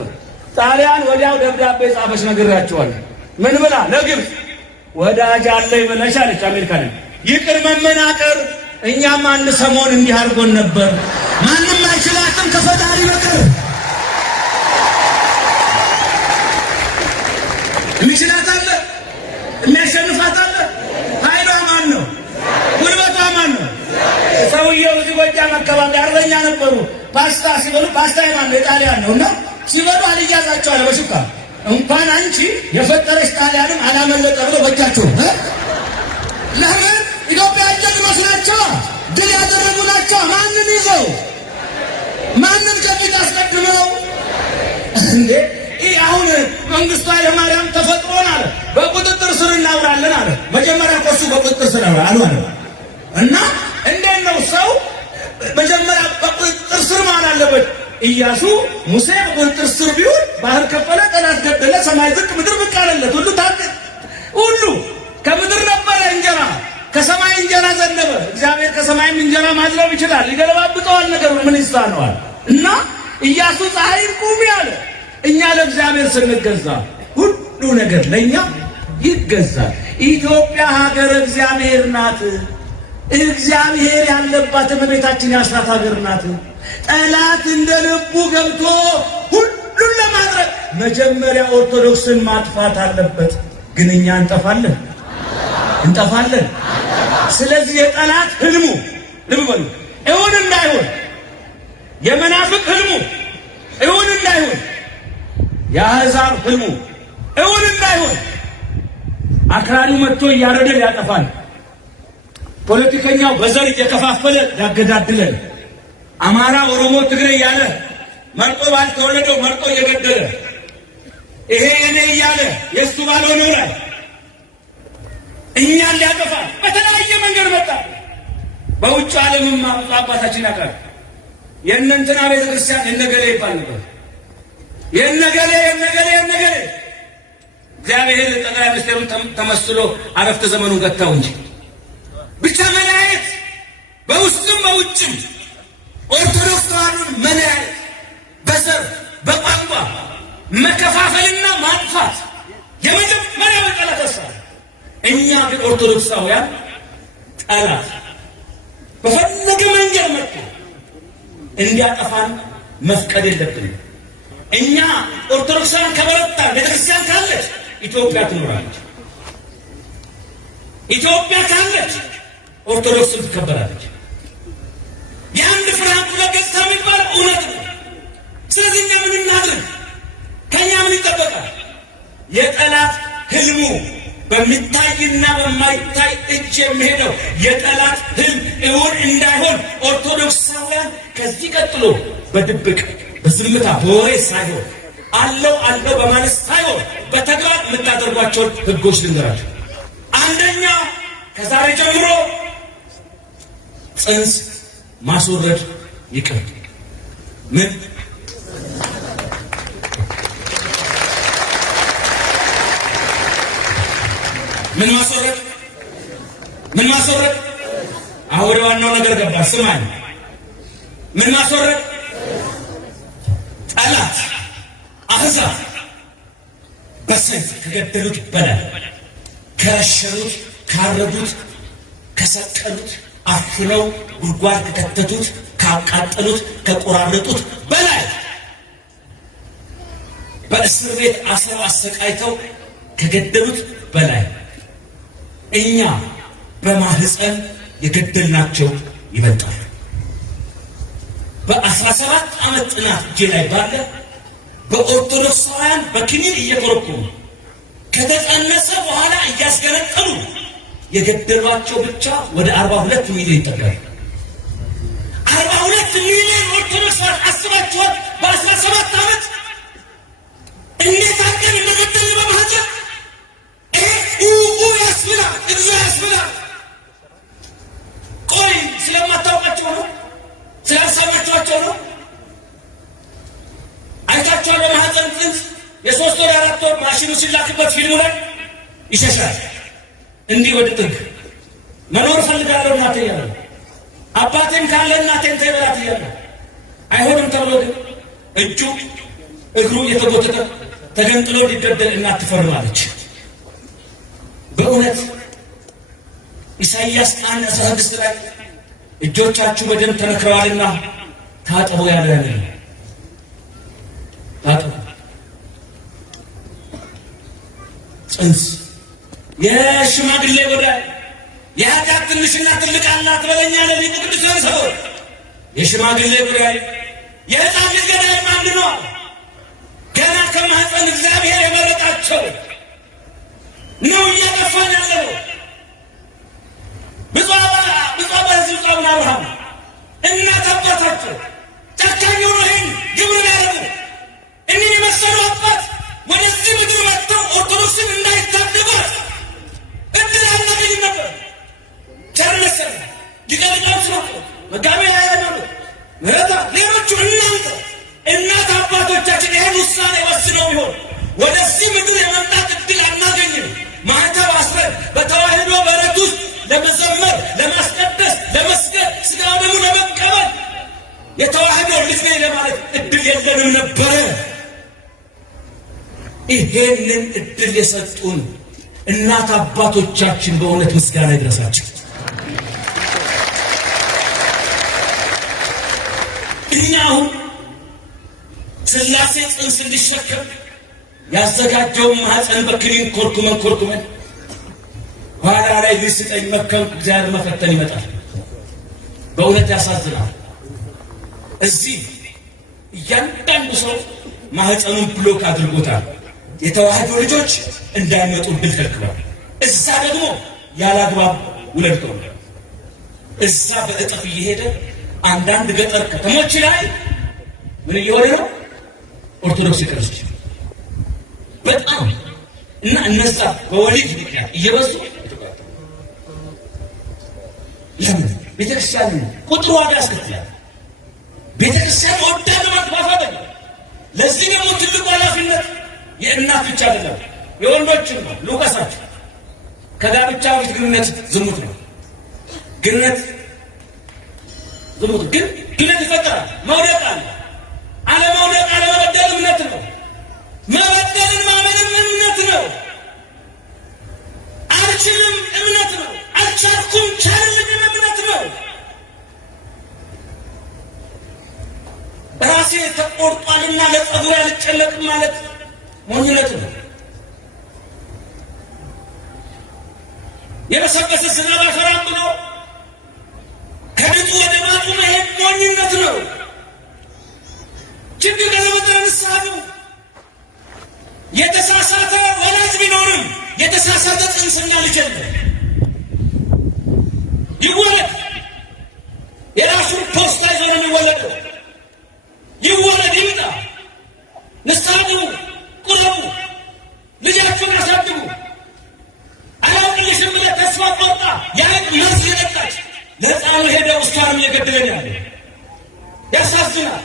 ጣሊያን ወዲያው ደብዳቤ ጻፈች፣ ነግሬያቸዋለሁ። ምን ብላ? ለግብጽ ወዳጅ አለኝ ብለሽ አለች አሜሪካ። ይቅር መመናቀር። እኛም አንድ ሰሞን እንዲህ አድርጎን ነበር። ማንም አይችላትም ከፈጣሪ በቀር። የሚችላት አለ? የሚያሸንፋት አለ? ኃይሏ ማን ነው? ጉልበቷ ማን ነው? ሰውየው እዚህ ጎጃም አካባቢ አርበኛ ነበሩ። ፓስታ ሲበሉ ፓስታ የማን ነው? የጣሊያን ነው። እና ሲበሉ አልያዛቸው አለ በሹካ። እንኳን አንቺ የፈጠረች ጣሊያንም አላመለጠ ብሎ በጃቸው። ለምን? ኢትዮጵያ እጅግ መስላቸው ድል ያደረጉ ናቸው። ማንን ይዘው? ማንን ከፊት አስቀድመው? እንዴ ይህ አሁን መንግስቱ ኃይለማርያም ተፈጥሮን አለ በቁጥጥር ስር እናውላለን አለ። መጀመሪያ ቆሱ በቁጥጥር ስር አሉ አለ። እና እንዴት ነው ሰው መጀመሪያ በቁጥጥር ስር ማን አለበት? ኢያሱ ሙሴ በቁጥጥር ስር ቢሆን ባህር ከፈለ፣ ጠላት ገደለ፣ ሰማይ ዝቅ ምድር ብቅ አለለት። ሁሉ ከምድር ነበረ እንጀራ፣ ከሰማይ እንጀራ ዘነበ። እግዚአብሔር ከሰማይም እንጀራ ማዝነብ ይችላል። ይገለባብጠዋል ነገሩ ምን ይሳነዋል? እና ኢያሱ ፀሐይን ቁሚ አለ። እኛ ለእግዚአብሔር ስንገዛ ሁሉ ነገር ለኛ ይገዛል። ኢትዮጵያ ሀገር እግዚአብሔር ናት። እግዚአብሔር ያለባት እመቤታችን ያስራት ሀገር ናት። ጠላት እንደ ልቡ ገብቶ ሁሉን ለማድረግ መጀመሪያ ኦርቶዶክስን ማጥፋት አለበት። ግን እኛ እንጠፋለን። ስለዚህ የጠላት ህልሙ ልብ በሉ እውን እንዳይሆን፣ የመናፍቅ ህልሙ እውን እንዳይሆን፣ የአሕዛብ ህልሙ እውን እንዳይሆን አክራሪው መጥቶ እያረደ ያጠፋል። ፖለቲከኛው በዘር እየከፋፈለ ያገዳድለን። አማራ፣ ኦሮሞ፣ ትግሬ እያለ መርጦ ባልተወለደው መርጦ እየገደለ ይሄ የኔ እያለ የእሱ ባልሆነው ላይ እኛን ሊያጠፋ በተለያየ መንገድ መጣ። በውጭ ዓለምማ አባታችን ያውቃል። የእነንትና ቤተክርስቲያን የነገሌ ይባል ነበር። የነገሌ እግዚአብሔር ጠቅላይ ሚኒስትሩን ተመስሎ አረፍተ ዘመኑን ገታው እንጂ ብቻ መለያየት፣ በውስጥም በውጭም ኦርቶዶክስ ተዋሕዶን መለያየት፣ በዘር በቋንቋ መከፋፈልና ማጥፋት የመጀመሪያው ጠላት እኛ ግን ኦርቶዶክሳውያን ጠላት በፈለገ መንገድ መጥቶ እንዲያጠፋን መፍቀድ የለብንም። እኛ ኦርቶዶክሳውያን ከበረታን፣ ቤተክርስቲያን ካለች ኢትዮጵያ ትኖራለች። ኢትዮጵያ ካለች ኦርቶዶክስ ትከበራለች። የአንድ ፍርሃት ገጽታ የሚባል እውነት ነው። ስለዚህ እኛ ምን እናድርግ? ከእኛ ምን ይጠበቃል? የጠላት ህልሙ በሚታይና በማይታይ እጅ የሚሄደው የጠላት ህልም እውን እንዳይሆን ኦርቶዶክሳውያን ከዚህ ቀጥሎ በድብቅ በዝምታ በወሬ ሳይሆን አለው በማለት ሳይሆን በተግባር የምታደርጓቸውን ህጎች ልንገራቸው። አንደኛ፣ ከዛሬ ጀምሮ ጽንስ ማስወረድ ይቅር። ምን ማስወረድ? አሁን ወደ ዋናው ነገር ገባ። ስማኝ፣ ምን ማስወረድ? ጠላት አሕዛብ በሰይፍ ከገደሉት በላይ ከረሸኑት፣ ካረዱት፣ ከሰቀሉት፣ አፍነው ጉድጓድ ከከተቱት፣ ካቃጠሉት፣ ከቆራረጡት በላይ በእስር ቤት አስረው አሰቃይተው ከገደሉት በላይ እኛ በማህፀን የገደልናቸው ይበልጣል። በ17 ዓመት ጥናት እጄ ላይ ባለ በኦርቶዶክሳውያን በክኒን እየኮረኮሙ ከተጸነሰ በኋላ እያስገነጠሉ የገደሏቸው ብቻ ወደ 42 ሚሊዮን ይጠጋሉ። 42 ሚሊዮን ኦርቶዶክሳውያን አስባችኋል? በ17 ዓመት እንዴት አድርገን እንደገደልን በማህፀን ያስብላል፣ እዛ ያስብላል። ቆይ ስለማታውቃቸው ነው? ስላልሰማችኋቸው ነው? አይታችኋል? በማህፀን ጽንስ የ3 ወር 4 ወር ማሽኑ ሲላክበት ፊልሙ ላይ ይሸሻል። እንዲህ ወደ ጥግ መኖር ፈልጋለሁ እናቴ እያለ አባቴም ካለ እናቴን ተይበላት እያለ አይሆንም ተብሎ ግን እጁ እግሩ የተጎተተ ተገንጥሎ ሊገደል እናት ትፈርማለች። በእውነት ኢሳይያስ 1:16 ላይ እጆቻችሁ በደም ተነክረዋልና ታጠቡ ያለ ታጠቡ። ጽንስ የሽማግሌ ጉዳይ የኃጢአት ትንሽና ትልቅ አላት በለኛ ለሊቅ ቅዱሳን ሰዎች የሽማግሌ ጉዳይ የሕፃን ልጅ ገዳይ ማንነዋል። ገና ከማህፀን እግዚአብሔር የመረጣቸው ነው እያጠፋን ያለው። ብፁዕ አብርሃም እናት አባታቸው ጨካኝ ሆኖ ይህን ግብር ያደረጉ እኒህን የመሰሉ አባት ወደዚህ ምድር መጥተው ኦርቶዶክስን እንዳይታደጓት እድል አናገኝም ነበር። ቸርነት ሰራ ሊቀልቃሉ ስራቶ መጋቢ ያያሉ ምረታ ሌሎቹ እናት አባቶቻችን ይህን ውሳኔ ወስነው ቢሆን ወደዚህ ምድር የመምጣት እድል አናገኝም። ማህተብ አስረን በተዋህዶ በረት ውስጥ ለመዘመር፣ ለማስቀደስ፣ ለመስገድ፣ ስጋ ወደሙ ለመቀበል የተዋህዶ ልጅ ነኝ ለማለት እድል የለንም ነበረ። ይሄንን እድል የሰጡን እናት አባቶቻችን በእውነት ምስጋና ይድረሳቸው። እኛ አሁን ሥላሴ ጽንስ እንዲሸከም ያዘጋጀውን ማህፀን በክኒን ኮርኩመን ኋላ ላይ ልስጠኝ መከም እግዚአብሔር መፈተን ይመጣል። በእውነት ያሳዝናል። እዚህ እያንዳንዱ ሰው ማህፀኑን ብሎክ አድርጎታል። የተዋህዶ ልጆች እንዳይመጡ ብል ከልክሏል። እዛ ደግሞ ያላግባብ ውለድ ነው። እዛ በእጥፍ እየሄደ አንዳንድ ገጠር ከተሞች ላይ ምን እየሆነ ነው? ኦርቶዶክስ ይቀርች በጣም እና እነዛ በወሊድ ምክንያት እየበዙ ለምን ቤተክርስቲያን ቁጥሩ ዋጋ ያስከትላል። ቤተክርስቲያን ወዳለ ማጥፋት ነው። ለዚህ ደግሞ ትልቁ ኃላፊነት የእናት ብቻ አይደለም፣ የወንዶችም ነው። ሉቃሳቸው ከጋብቻ በፊት ግንኙነት ዝሙት ነው። ግንኙነት ዝሙት ግን ግንኙነት ይፈጠራል። መውደቅ አለ። አለመውደቅ አለመበደል እምነት ነው። መበደልን ማመንም እምነት ነው። አልችልም እምነት ነው። አልቻልኩም ቻልልኝም እምነት ነው። ራሴ ተቆርጧልና ለጸጉር ያልጨለቅም ማለት ሞኝነት ነው። የበሰበሰ ዝናብ አፈራም ብሎ ከድጡ ወደ ማጡ መሄድ ሞኝነት ነው። ችግር ከተፈጠረ ንስሐ ነው። የተሳሳተ ወላጅ ቢኖርም የተሳሳተ ጽንስና ልጅ ይወለድ። የራሱን ፖስታ ይዞ ነው የሚወለደው። ይወለድ ይምጣ። ንስሐ ግቡ፣ ቁረቡ፣ ልጃችሁን አሳድጉ። አላውቅልሽም ብለህ ተስፋ ቆርጣ የአይጥ መርዝ የጠጣች ለሕፃኑ ሄደ ውስጧንም እየገደለን ያለ ያሳዝናል።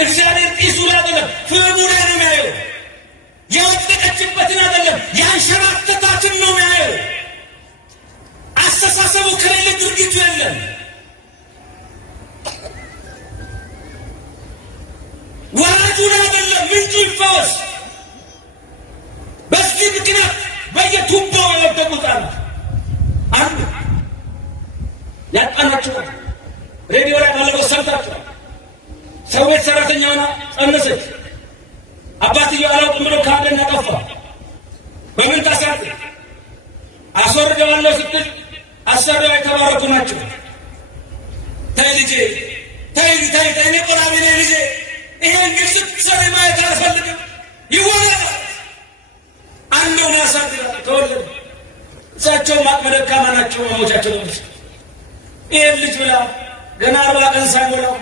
እግዚአብሔር ጢሱ ላይ አይደለም ፍሙ ላይ ነው የሚያየው። የወደቀችበትን አይደለም ያንሸራተታትን ነው የሚያየው። አስተሳሰቡ ከሌለ ድርጊቱ የለም። ወላጁን አይደለም ምንጩ ይፈወስ። በዚህ ምክንያት በየቱቦው የወደቁት አንዱ ያጣናችኋል። ሬዲዮ ላይ ባለፈው ሰምታችኋል። ሰው ቤት ሰራተኛ ሆና ጸነሰች። አባትየው አላውቅም ብሎ ካለና ጠፋ። በምን ታሳት አስወርደዋለሁ ስትል አሰሪዋ የተባረኩ ናቸው። ተይ ልጄ ተይ እኔ ቆራቢ ነኝ ልጄ፣ ይሄን ግን ስትሰሪ ማየት አልፈልግም። ይወለዳል አንዱን ያሳድጋል ተወለደ። እሳቸው አቅመ ደካማ ናቸው። መሞቻቸው ነው። ይሄን ልጅ ብላ ገና 40 ቀን ሳይሞላው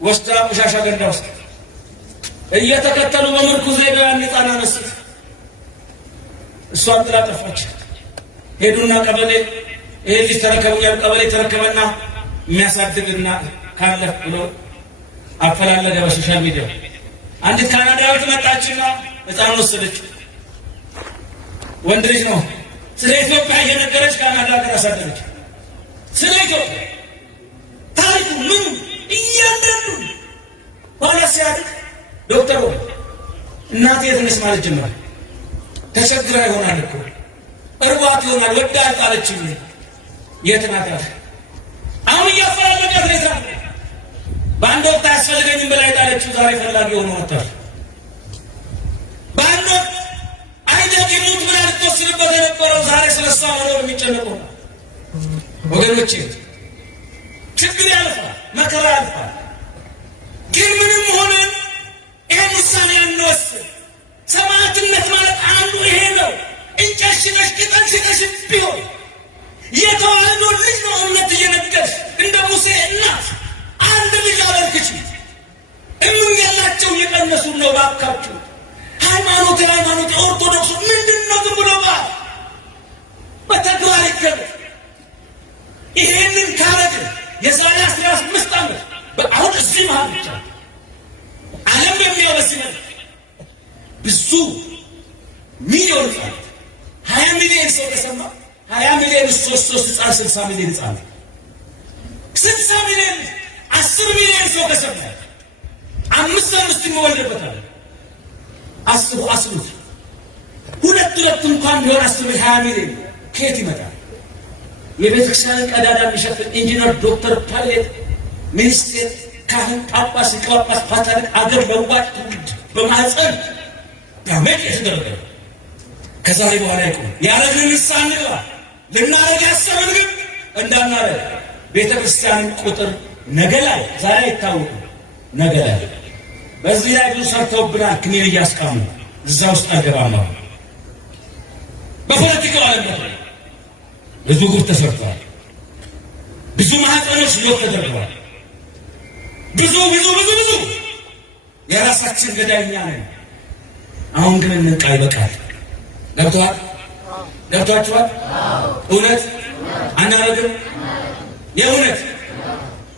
ወስዳ ቆሻሻ ገንዳ ውስጥ እየተከተሉ በምርኩዝ ያን ሕፃን አነሱት። እሷን ጥላ ጠፋች። ሄዱና ቀበሌ ይሄ ልጅ ተረከቡኛል። ቀበሌ ተረከበና የሚያሳድግና ካለ ብሎ አፈላለገ በሶሻል ሚዲያ። አንዲት ካናዳዊት መጣችና ሕፃን ወሰደች። ወንድ ልጅ ነው። ስለ ኢትዮጵያ እየነገረች ካናዳ ሀገር አሳደረች። ስለ ኢትዮጵያ ታሪኩ ምን እያንዳንዱ ኋላ ሲያድግ ዶክተር ሆነ እናቴ የትንሽ ማለት ጀመረ። ተቸግራ ይሆናል እኮ እርቧት ይሆናል ወዳ ጣለችኝ። የት ናት? አሁን እያፈላለጋት ሬሳ በአንድ ወቅት አያስፈልገኝም ብላ ጣለችው። ዛሬ ፈላጊ ሆኖ ወጥቷል። በአንድ ወቅት አይደግ ይሙት ብላ ልትወስንበት የነበረው ዛሬ ስለሷ መኖር የሚጨነቀው ወገኖቼ፣ ችግር ያልፋል፣ መከራ ያልፋል። ግን ምንም ሆነን ይህን ውሳኔ እንወስን። ሰማዕትነት ማለት አንዱ ይሄ ነው። እንጨት ሽጠሽ ቅጠል ሽጠሽ ቢሆን የተዋህዶ ልጅ ነው እምነት እየነገርሽ እንደ ሙሴ እናት አንድ ልጅ አበርክች። እምም ያላቸው እየቀነሱ ነው። ባካችሁ ሃይማኖት ኦርቶዶክሱ ምንድን ነው? ዝም ብሎ በተግባር ይገብ። ይሄንን ካረግ የዛሬ 15 ዓመት አሁን እዚህ መሃል ብቻ ዓለም በሚያበስመን ብዙ ሚሊዮን ፋት 20 ሚሊዮን ሰው ተሰማ። 20 ሚሊዮን 3 ሕፃን 60 ሚሊዮን ሕፃን 60 ሚሊዮን 10 ሚሊዮን ሰው ተሰማ። 5 ይወለድበታል። አስቡት። ሁለት እንኳን ቢሆን 20 ሚሊዮን ከየት ይመጣል? የቤተክርስቲያን ቀዳዳ የሚሸፍን ኢንጂነር፣ ዶክተር፣ ፓይለት፣ ሚኒስቴር፣ ካህን፣ ጳጳስ፣ ጳጳስ፣ ፓትርያርክ፣ አገር ለዋጭ ትውልድ በማህፀን ዳመቅ የተደረገ ከዛሬ በኋላ ይቆም። ያለንን ንስሐ እንግባ። ልናረግ ያሰብን ግን እንዳናረግ ቤተክርስቲያን ቁጥር ነገ ላይ ዛሬ አይታወቅም። ነገ ላይ በዚህ ላይ ብዙ ሰርተውብናል። ክኒን እያስቃሙ እዛ ውስጥ አልገባም። በፖለቲካው ዓለም ላይ ብዙ ጉድ ተሰርቷል። ብዙ ማህፀኖች ሎክ ተደርገዋል። ብዙ የራሳችን ገዳይኛ ነን። አሁን ግን እንንቃ። ይበቃል። ገብቷችኋል? እውነት አናረግም። የእውነት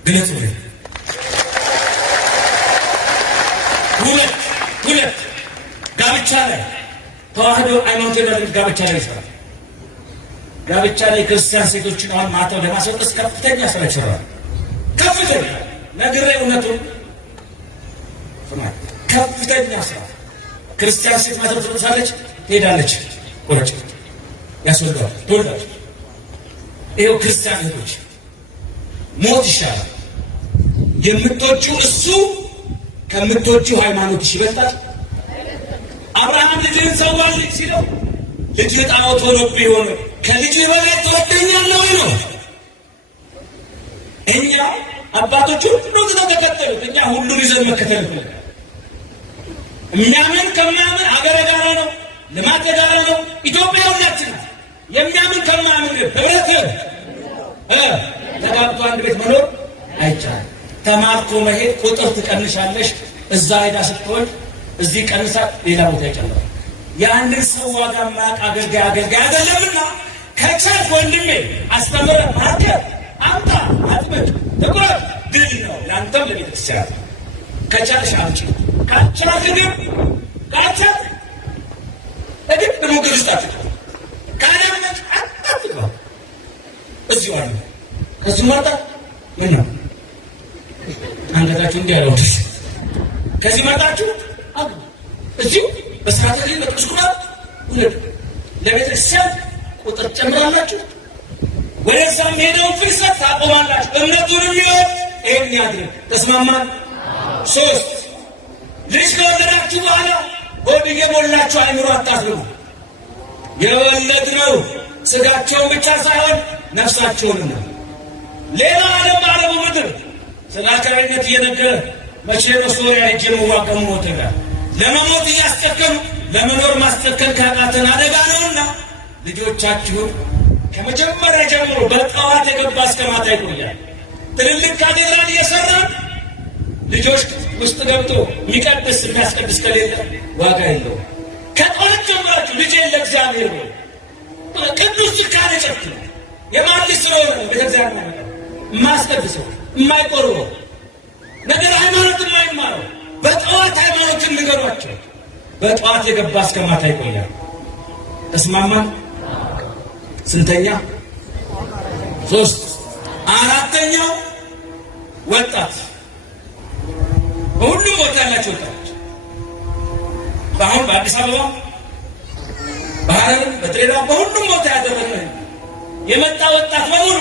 ግለጽ። ሁለት ጋብቻ ላይ ተዋህዶ ሃይማኖት የለንም። ጋብቻ ላይ ይሰራል። ጋብቻ ላይ ክርስቲያን ሴቶችን አሁን ማተው ለማስወጣት ከፍተኛ ስራ ይሰራል። ከፍተኛ ነግሬ እውነቱን ከፍተኛ ስራ። ክርስቲያን ሴት ማተው ትወጣለች፣ ትሄዳለች፣ ቆረጭ ያስወጣል፣ ትወልዳለች። ይኸው ክርስቲያን ሴቶች ሞት ይሻላል። የምትወጪው እሱ ከምትወጂው ሃይማኖትሽ ይበልጣል? አብርሃም ልጅህን ሰዋልኝ ሲለው ልጅ ጣዖት ሆኖብህ ይሆን ከልጅ በላይ ትወደኛለህ ወይ ነው። እኛ አባቶች ሁሉ ተከተሉት፣ እኛ ሁሉን ይዘን መከተል ነው። የሚያምን ከማያምን አገር ጋራ ነው፣ ልማት ጋራ ነው። ኢትዮጵያ ሁላችን የሚያምን ከማያምን ህብረት ተጋብቶ አንድ ቤት መኖር አይቻልም። ተማርኮ መሄድ ቁጥር ትቀንሻለሽ። እዛ ሄዳ ስትወልድ እዚህ ቀንሳ ሌላ ቦታ ይጨምራል። የአንድን ሰው ዋጋ ማያውቅ አገልጋይ አይደለምና ከቻልክ ወንድሜ አስተምረህ ማርከህ አምጣ፣ አጥምቅ፣ ትኩረት ድል ነው ለአንተም ለቤተክርስቲያን። ከቻልሽ አምጪ፣ ካልቻልክ ግን ደግሞ ግልስጣት ካለመች አታጥቅባ እዚሁ አለ። ከዚሁ ማጣ ምን ነው አንገታችሁ እንዲህ ያለው ከዚህ መጣችሁ እዚሁ በስርዓተ ግን በቅዱስ ቁርባን ሁለት ለቤተክርስቲያን ቁጥር ጨምራላችሁ። ወደዛም ሄደውን ፍልሰት ታቆማላችሁ። እምነቱን የሚወድ ይህን ያድርግ። ተስማማን? 3 ልጅ ከወለዳችሁ በኋላ ሆድ እየሞላችሁ አይምሮ አታስብሉ። የወለድነው ስጋቸውን ብቻ ሳይሆን ነፍሳቸውንም ነው። ሌላ ዓለም ባለሙ ምድር ስለ አካባቢነት እየነገረ መቼ በሶሪያ ሄጄ መዋቀሙ ሞት ጋር ለመሞት እያስጨከኑ ለመኖር ማስጨከን ካቃተን አደጋ ነውና ልጆቻችሁን ከመጀመሪያ ጀምሮ በጠዋት የገባ እስከ ማታ ይቆያል። ትልልቅ ካቴድራል እየሰራን ልጆች ውስጥ ገብቶ የሚቀድስ የሚያስቀድስ ከሌለ ዋጋ የለውም። ከጠዋት ጀምራችሁ ልጄን ለእግዚአብሔር ነው ቅዱስ ጭካኔ ጨክኑ። የማን ልጅ ስለሆነ ነው ቤተክርስቲያን ማለት የማያስቀድሰው የማይቆርበው ነገር ሃይማኖት የማይማረው? በጠዋት ሃይማኖትን ንገሯቸው። በጠዋት የገባ እስከ ማታ ይቆያል። ተስማማን? ስንተኛ? 3 4ኛው ወጣት በሁሉም ቦታ ያላቸው ወጣቶች በአሁን በአዲስ አበባ፣ በሐረር፣ በድሬዳዋ በሁሉም ቦታ ያደረግነው የመጣ ወጣት በሙሉ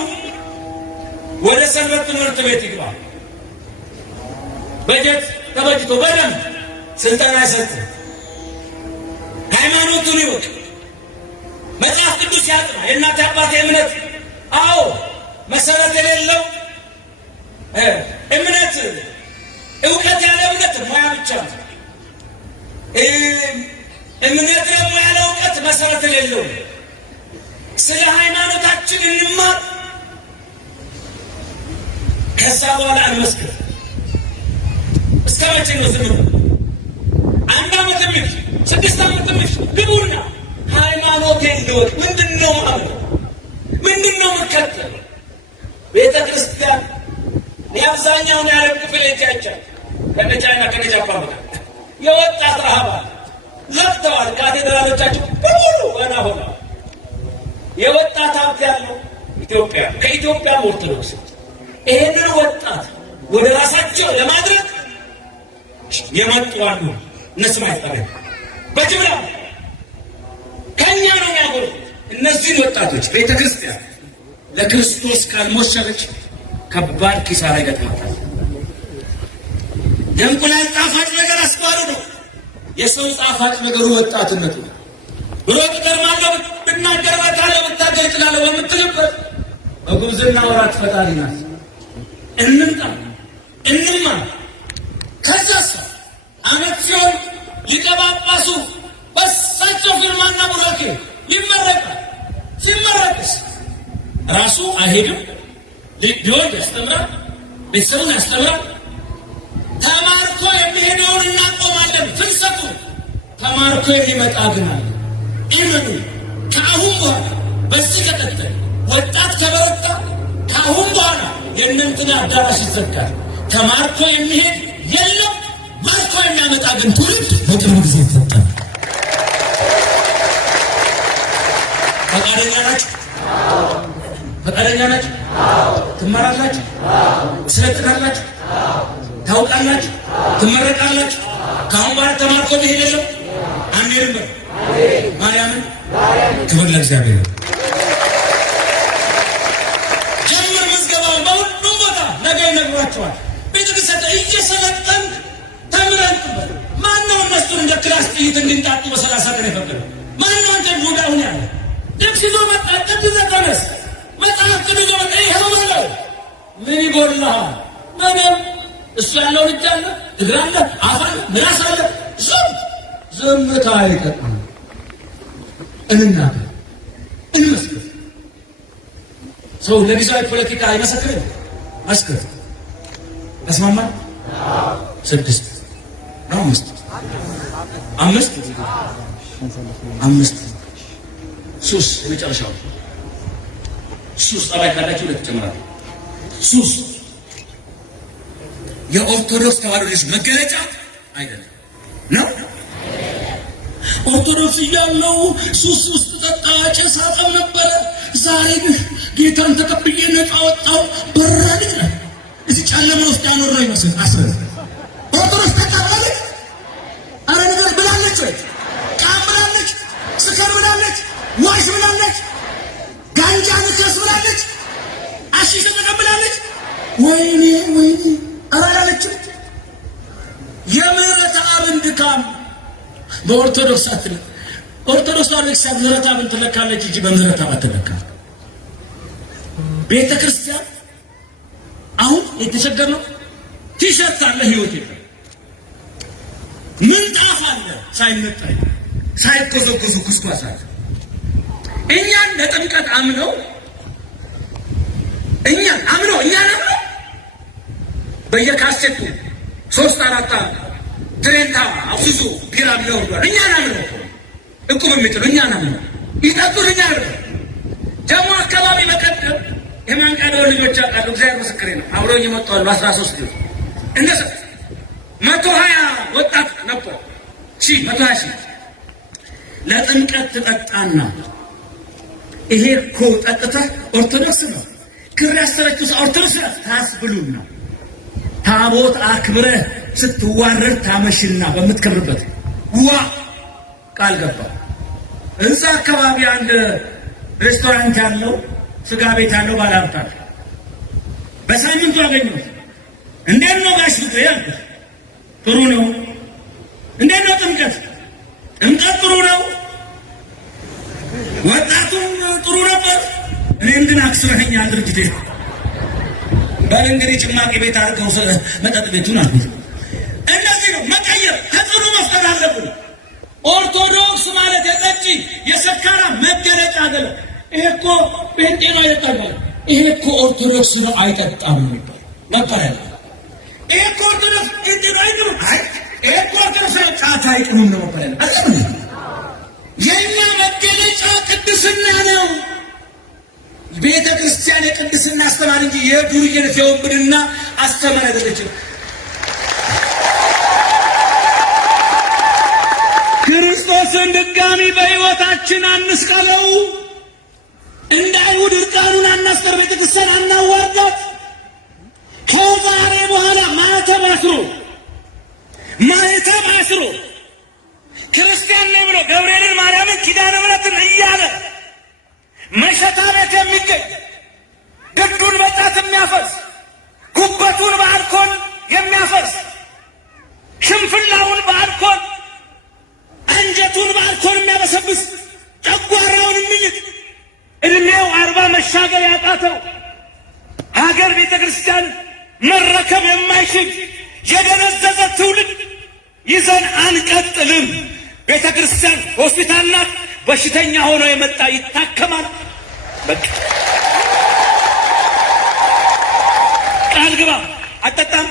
ወደ ሰንበት ትምህርት ቤት ይግባ። በጀት ተበጅቶ በደንብ ስልጠና ይሰጥ፣ ሃይማኖቱን ይወቅ፣ መጽሐፍ ቅዱስ ያጥና። የእናት አባት እምነት መሰረት የሌለው እምነት እውቀት ያለ እምነት ሙያ ብቻ ነው። እምነት ደግሞ ያለ እውቀት መሰረት የሌለው። ስለ ሃይማኖታችን እንማር፣ ከዛ በኋላ አንመስክር። እስከ መቼ ነው ዝም? 1 ዓመት የሚል 6 ዓመት የሚል ግቡና ሃይማኖቴን ልወቅ። ምንድነው ማለት? ምንድነው መከተል? ቤተ ክርስቲያን የአብዛኛውን የዓለም ክፍል ይቻቻል። ከነቻይና ከነጃፓን የወጣት ረሃባ ዘግተዋል። ካቴድራሎቻቸው በሙሉ ገና ሆነ። የወጣት ሀብት ያለው ኢትዮጵያ፣ ከኢትዮጵያ ኦርቶዶክስ ይሄንን ወጣት ወደ ራሳቸው ለማድረግ የመጡ አሉ። እነሱ ማይጠረ በጅምላ ከኛ ነው የሚያጎሩት። እነዚህን ወጣቶች ቤተ ክርስቲያን ለክርስቶስ ካልሞሸረች ከባድ ኪሳራ ይገጥማታል። የእንቁላል ጣፋጭ ነገር አስባሉ ነው። የሰው ጣፋጭ ነገሩ ወጣትነቱ ነው። ብሎ ትገርማለህ፣ ብናገር በታለ ብታገር ይችላል በምትልበት በጉብዝና ወራት ፈጣሪ ናት። እንምጣ እንማ ከዛስ አመት ሲሆን ሊቀ ጳጳሱ በሳቸው ፊርማና ቡራኬ ይመረቃል። ሲመረቅስ ራሱ አይሄድም፣ ሊሆን ያስተምራል፣ ቤተሰቡን ያስተምራል። ተማርኮ የሚሄደውን እናቆማለን። ፍልሰቱ ተማርኮ የሚመጣ ግን አለ። ኢምኑ ከአሁን በኋላ በዚህ ከቀጠለ ወጣት ከበረታ ከአሁን በኋላ የእነንትና አዳራሽ ይዘጋል። ተማርኮ የሚሄድ የለም፣ ማርኮ የሚያመጣ ግን ትውልድ በቅርብ ጊዜ ይፈጠራል። ፈቃደኛ ናችሁ? ፈቃደኛ ናችሁ? ትማራላችሁ? ትሰለጥናላችሁ? ታውቃላችሁ? ትመረቃላችሁ? ከአሁን በኋላ ተማርኮ መሄድ የለም። አንዴም ማርያምን ክብር ለእግዚአብሔር። ጀምር ምዝገባውን በሁሉም ቦታ ነገ ይነግሯቸዋል። ቤተክርስቲያን እየሰለጠን ተምረን ማነው እነሱን እንደ ክላስ ጥይት እንድንጣጡ በ30 ቀን የፈቀደው? ማነው አንተ ጉዳውን ያለ ልብስ ይዞ መጣ ቅድዘ ተነስ መጽሐፍ ይዞ መጣ ይኸው በለው ምን ይጎድልሃል? ምንም እሱ ያለው ልጅ አለ እግር አለ አፍ አለ ምላስ አለ ዝምታ አይቀጥም እንናገር እንመስክር ሰው ለጊዜያዊ ፖለቲካ አይመሰክርም መስክር ተስማማን 6 ነው 5 ሱስ የመጨረሻው ሱስ ጠባይ ካላችሁ ለተጨመራል ሱስ የኦርቶዶክስ ተዋሕዶ ልጅ መገለጫ አይደለም ነው ኦርቶዶክስ እያለው ሱስ ውስጥ ጠጣ ጭስ አጠም ነበረ ዛሬ ጌታን ተቀብዬ ነፃ ወጣው በራልኝ ነው እዚህ ጨለማ ውስጥ ያኖረው ይመስል አስረ ኦርቶዶክስ ተቀበለች አረ ነገር ብላለች ወይ ቃም ብላለች ስከር ብላለች ዋሽ ብላለች ጋንጃ ንከስ ብላለች አሺሽ ተቀብላለች ወይኔ አላለች የምህረት አብን ድካም በኦርቶዶክስ አትለ ኦርቶዶክስ አለክሳት ምህረት አብን ትለካለች እንጂ በምህረት አብ አትለካ ቤተ ክርስቲያን አሁን የተቸገረው ቲሸርት አለ ህይወት የለም ምንጣፍ አለ ሳይመጣይ ሳይቆዘቆዙ ክርስቶስ አለ እኛን ለጥምቀት አምነው እኛን አምነው በየካሴቱ 3-4 ትሬንታ አፍሱሱ ቢራ ቢወርዷል እኛን አምነው እቁብ የሚጥሉ እኛን አምነው ይጠጡን እኛን ደግሞ አካባቢ በቀደም የማንቃደው ልጆች አቃሉ እግዚአብሔር ምስክሬ ነው አብረውኝ መጣው 13 ልጅ እንደሰ 120 ወጣት ነበር 120 ለጥምቀት ተጠጣና ይሄ እኮ ጠጥተህ ኦርቶዶክስ ነው ክብር ያሰረችው ኦርቶዶክስ ታስብሉና ታቦት አክብረህ ስትዋረድ ታመሽና በምትከብርበት ዋ ቃል ገባ እዛ አካባቢ አንድ ሬስቶራንት ያለው ስጋ ቤት ያለው ባለሀብት በሳምንቱ አገኘው እንዴት ነው ጋሽ ያልኩት ጥሩ ነው እንዴት ነው ጥምቀት ጥሩ ነው ወጣቱም ጥሩ ነበር እኔ እንድን አክስረኸኛል ድርጅቴ ባል እንግዲህ ጭማቂ ቤት አድርገው መጠጥ ቤቱን አልኩት እንደዚህ ነው መቀየር ተጽዕኖ መፍጠር አለብን ኦርቶዶክስ ማለት የጠጪ የሰካራ መገለጫ አይደለ ይሄ እኮ ጴንጤ ነው አይጠጣም ይሄ እኮ ኦርቶዶክስ ነው አይጠጣም ነበር ያለ ይሄ እኮ ኦርቶዶክስ ጴንጤ ነው አይጠጣም ይሄ እኮ ኦርቶዶክስ ጫት አይቅምም ነው ነበር ያለ የኛ መገለጫ ቅድስና ነው ቤተ ክርስቲያን የቅድስና አስተማሪ እንጂ የዱርዬነት የወንብድና አስተማሪ አይደለችም ክርስቶስን ድጋሚ በሕይወታችን አንስቀለው እንደ አይሁድ እርቃኑን አናስቀር ቤተ ክርስቲያን አናዋርዳት ከዛሬ በኋላ ማኅተብ አስሮ ክርስቲያን ነኝ ብሎ ገብርኤልን ማርያምን ኪዳነ ምሕረትን እያለ መሸታ ቤት የሚገኝ ግዱን በጫት የሚያፈርስ ጉበቱን በአልኮል የሚያፈርስ ሽንፍላውን በአልኮል አንጀቱን በአልኮል የሚያበሰብስ ጨጓራውን የሚልጥ እድሜው 40 መሻገር ያቃተው ሀገር ቤተ ክርስቲያን መረከብ የማይችል የደነዘዘ ትውልድ ይዘን አንቀጥልም። ቤተ ክርስቲያን ሆስፒታል ናት። በሽተኛ ሆኖ የመጣ ይታከማል። በቃ ቃል ግባ። አጠጣም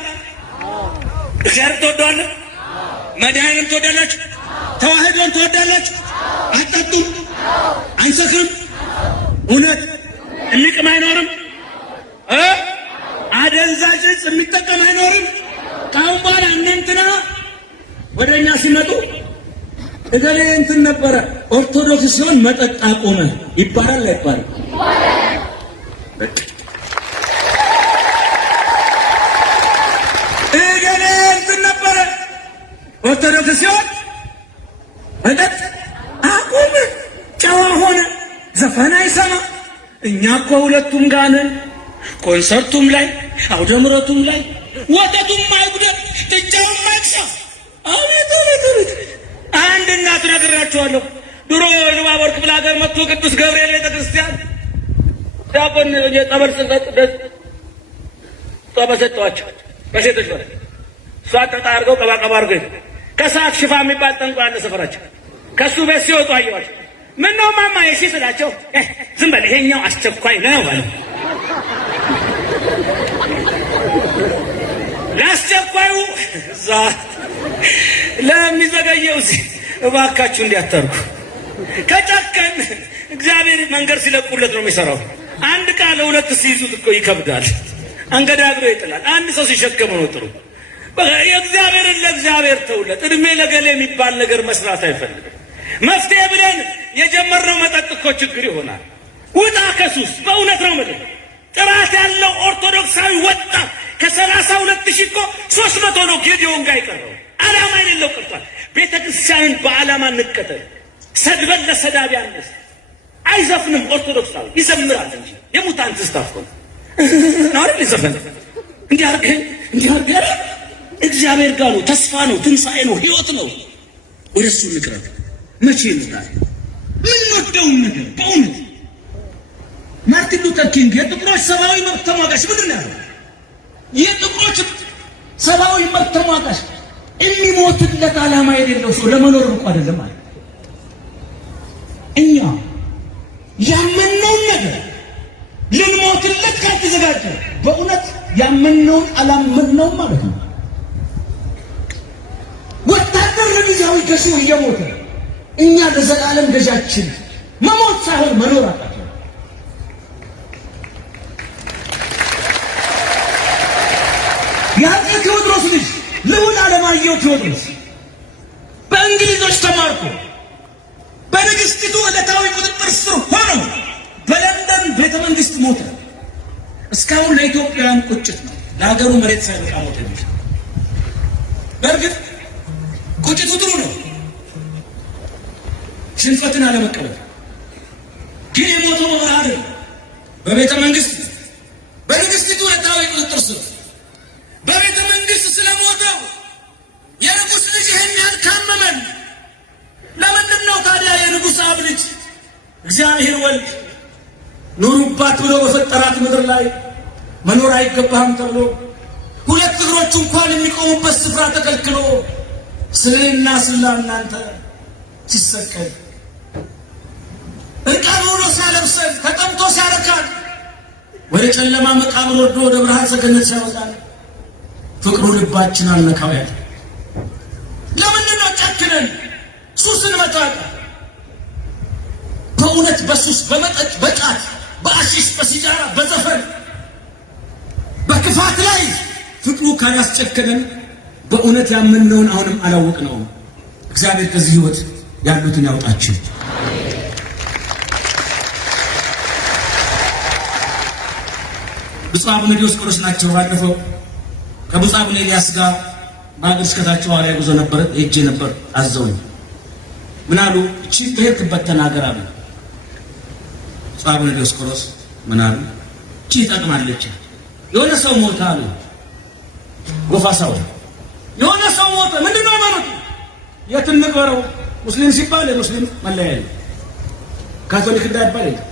እግዚአብሔር ትወደዋለህ፣ መድኃኒዓለም ትወዳላችሁ፣ ተዋህዶን ትወዳላችሁ። አጠጡም፣ አንሰክርም፣ እውነት እንቅም አይኖርም፣ አደንዛዥ ዕፅ የሚጠቀም አይኖርም። ካሁን በኋላ እንትና ወደኛ ሲመጡ እገሌ እንትን ነበረ ኦርቶዶክስ ሲሆን መጠጥ አቆመ ይባላል አይባልም? እገሌ እንትን ነበረ ኦርቶዶክስ ሲሆን መጠጥ አቆመ፣ ጨዋ ሆነ፣ ዘፈን አይሰማ። እኛ እኮ ሁለቱም ጋር ነን። ኮንሰርቱም ላይ አውደ ምሕረቱም ላይ ወተቱም አይጉደል ጥጃውም ለቅሶ አቤት አንድ እናት ነግራቸዋለሁ። ድሮ ልባቦር ክፍለ ሀገር መጥቶ ቅዱስ ገብርኤል ቤተክርስቲያን ዲያቆን የጸበል ጽፈት ሰጠዋቸው በሴቶች ወር እሷ ጠጣ አድርገው ቀባቀባ አድርገው ከሰዓት ሽፋ የሚባል ጠንቋይ አለ ሰፈራቸው። ከሱ ቤት ሲወጡ አየኋቸው። ምነው ማማ የሺ ስላቸው ዝም በል ይሄኛው አስቸኳይ ነው አለ። ለአስቸኳዩ እዛ ለሚዘገየው እባካችሁ እንዲያተርጉ ከጨከን እግዚአብሔር መንገድ ሲለቁለት ነው የሚሰራው። አንድ ቃል ሁለት ሲይዙት እኮ ይከብዳል፣ አንገዳግሮ ይጥላል። አንድ ሰው ሲሸከመው ነው ጥሩ። የእግዚአብሔርን ለእግዚአብሔር ተውለት። እድሜ ለገሌ የሚባል ነገር መስራት አይፈልግም። መፍትሄ ብለን የጀመርነው መጠጥ እኮ ችግር ይሆናል። ውጣ ከሱስ። በእውነት ነው ምድር ጥራት ያለው ኦርቶዶክሳዊ ወጣ ከ32,000 እኮ 300 ነው ጌዲዮን ጋር ይቀረው። ዓላማ የሌለው ቀርቷል። ቤተ ክርስቲያንን በዓላማ እንከተል። ሰድበን ለሰዳቢ አንስ አይዘፍንም። ኦርቶዶክሳዊ ይዘምራል እንጂ የሙታን ትስታፍቆ ነው አይደል? ይዘፈን እንዲህ አድርገህ እግዚአብሔር ጋር ነው። ተስፋ ነው፣ ትንሣኤ ነው፣ ሕይወት ነው። ወደሱ እንቅረብ። መቼ ይመጣል? ምን ወደው ነገር በእውነት ማርቲን ሉተር ኪንግ የጥቁሮች ሰብአዊ መብት ተሟጋች ምንድን ነው ያለው? የጥቁሮች ሰብአዊ መብት ተሟጋች የሚሞትለት ዓላማ የሌለው ሰው ለመኖር እንኳን አይደለም ማለት። እኛ ያመነውን ነገር ልንሞትለት ካልተዘጋጀ በእውነት ያመነውን አላመነውም ማለት ነው። ወታደር ለጊዜያዊ ገዢ እየሞተ እኛ ለዘላለም ገዣችን መሞት ሳይሆን መኖር አቃተን። የአፄ ቴዎድሮስ ልጅ ልዑል ዓለማየሁ ቴዎድሮስ በእንግሊዞች ተማርኮ በንግሥቲቱ ዕለታዊ ቁጥጥር ስር ሆኖ በለንደን ቤተ መንግሥት ሞተ። እስካሁን ለኢትዮጵያውያን ቁጭት ነው። ለሀገሩ መሬት ሳይበቃ ሞተ እንጂ በእርግጥ ቁጭቱ ጥሩ ነው፣ ሽንፈትን አለመቀበል። ግን የሞተው በበረሃ አይደለም፣ በቤተ መንግሥት በንግሥቲቱ ዕለታዊ ቁጥጥር ስር በቤተ መንግሥት ስለሞተው የንጉሥ ልጅ ይህን ያህል ካመመን ለምንድን ነው ታዲያ የንጉሥ አብ ልጅ እግዚአብሔር ወልድ ኑሩባት ብሎ በፈጠራት ምድር ላይ መኖር አይገባህም ተብሎ ሁለት እግሮቹ እንኳን የሚቆሙበት ስፍራ ተከልክሎ ስለና ስለ እናንተ ሲሰቀል እርቃኑ ሆኖ ሲያለብሰን ተጠምቶ ሲያረካን ወደ ጨለማ መቃብር ወርዶ ወደ ብርሃን ሰገነት ሲያወጣን ፍቅሩ ልባችን አልነካው ያለ። ለምንድን ነው ጨክነን ሱስን መጣጣ? በእውነት በሱስ በመጠጥ በጫት በአሺሽ በሲጃራ በዘፈን በክፋት ላይ ፍቅሩ ካላስጨከነን በእውነት ያመንነውን አሁንም አላወቅነውም። እግዚአብሔር ከዚህ ሕይወት ያሉትን ያውጣችሁ። ብፁዕ አቡነ ዲዮስቆሮስ ናቸው። ባለፈው ከብፁዕ አቡነ ኤልያስ ጋር በሀገር ስብከታቸው ሐዋርያዊ ጉዞ ነበር፣ ሄጄ ነበር። አዘውኝ ምን አሉ? እቺ በሄድክበት ተናገር አሉ። ብፁዕ አቡነ ዲዮስቆሮስ ምን አሉ? እቺ ትጠቅማለች። የሆነ ሰው ሞተ አሉ። ጎፋሳው የሆነ ሰው ሞተ። ምንድን ነው ማለት? የት እንቅበረው? ሙስሊም ሲባል የሙስሊም መለያ ነው። ካቶሊክ እንዳይባል የለም፣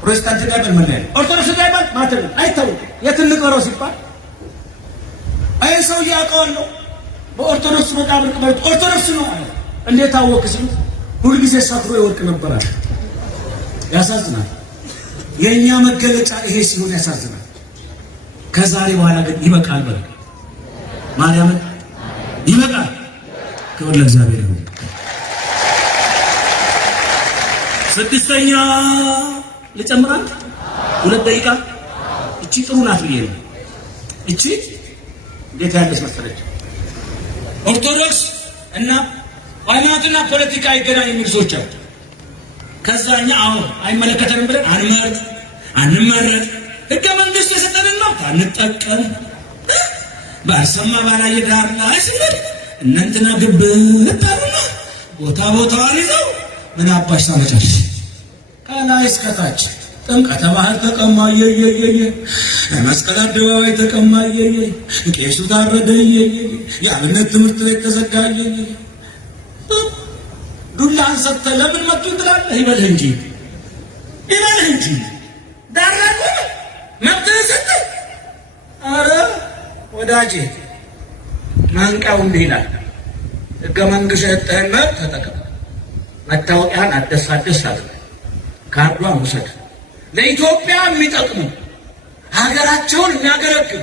ፕሮቴስታንት እንዳይባል መለያ ነው፣ ኦርቶዶክስ እንዳይባል ማተብ አይታወቅም። የት እንቅበረው ሲባል አይ ሰው ያውቀዋለሁ በኦርቶዶክስ መቃብር ቅበሩት፣ ኦርቶዶክስ ነው አለ። እንዴት አወቅ ሲሉ ሁልጊዜ ሰፍሮ ይወርቅ ነበር አለ። ያሳዝናል። የእኛ መገለጫ ይሄ ሲሆን ያሳዝናል። ከዛሬ በኋላ ግን ይበቃል። በል ማርያም ይበቃል። ክብር ለእግዚአብሔር ይሁን። ስድስተኛ ልጨምራል 2 ደቂቃ። እቺ ጥሩ ናት ብዬ ነው። እቺ እንዴት ያለች መሰለች? ኦርቶዶክስ እና ሃይማኖትና ፖለቲካ አይገናኝ የሚሉ ሰዎች አሉ። ከዛኛ አሁን አይመለከተንም ብለን አንመረጥ ሕገ መንግሥት የሰጠንን ነው አንጠቀም ባሰማ ባላየ ዳር ላይ ሲል እናንተና ግብት አሉና ቦታዋን ይዘው ምን አባሽ ታመጫለሽ? ከላይ እስከ ታች ጥምቀተ ባህር ተቀማየ መስቀል አደባባይ ተቀማየ ቄሱ ታረደ የአብነት ትምህርት ቤት ተዘጋየ ዱላ አንሰተ ለምን መጡ ትላለህ? ይበልህ እንጂ ዳራቁ መጥተሰተ አረ ወዳጄ ማንቃው እንዲህ ይላል። ሕገ መንግሥት የሰጠህን መብት ተጠቀም። መታወቂያን አደሳደስ አለ ካርዷን ውሰድ። ለኢትዮጵያ የሚጠቅሙ ሀገራቸውን የሚያገለግሉ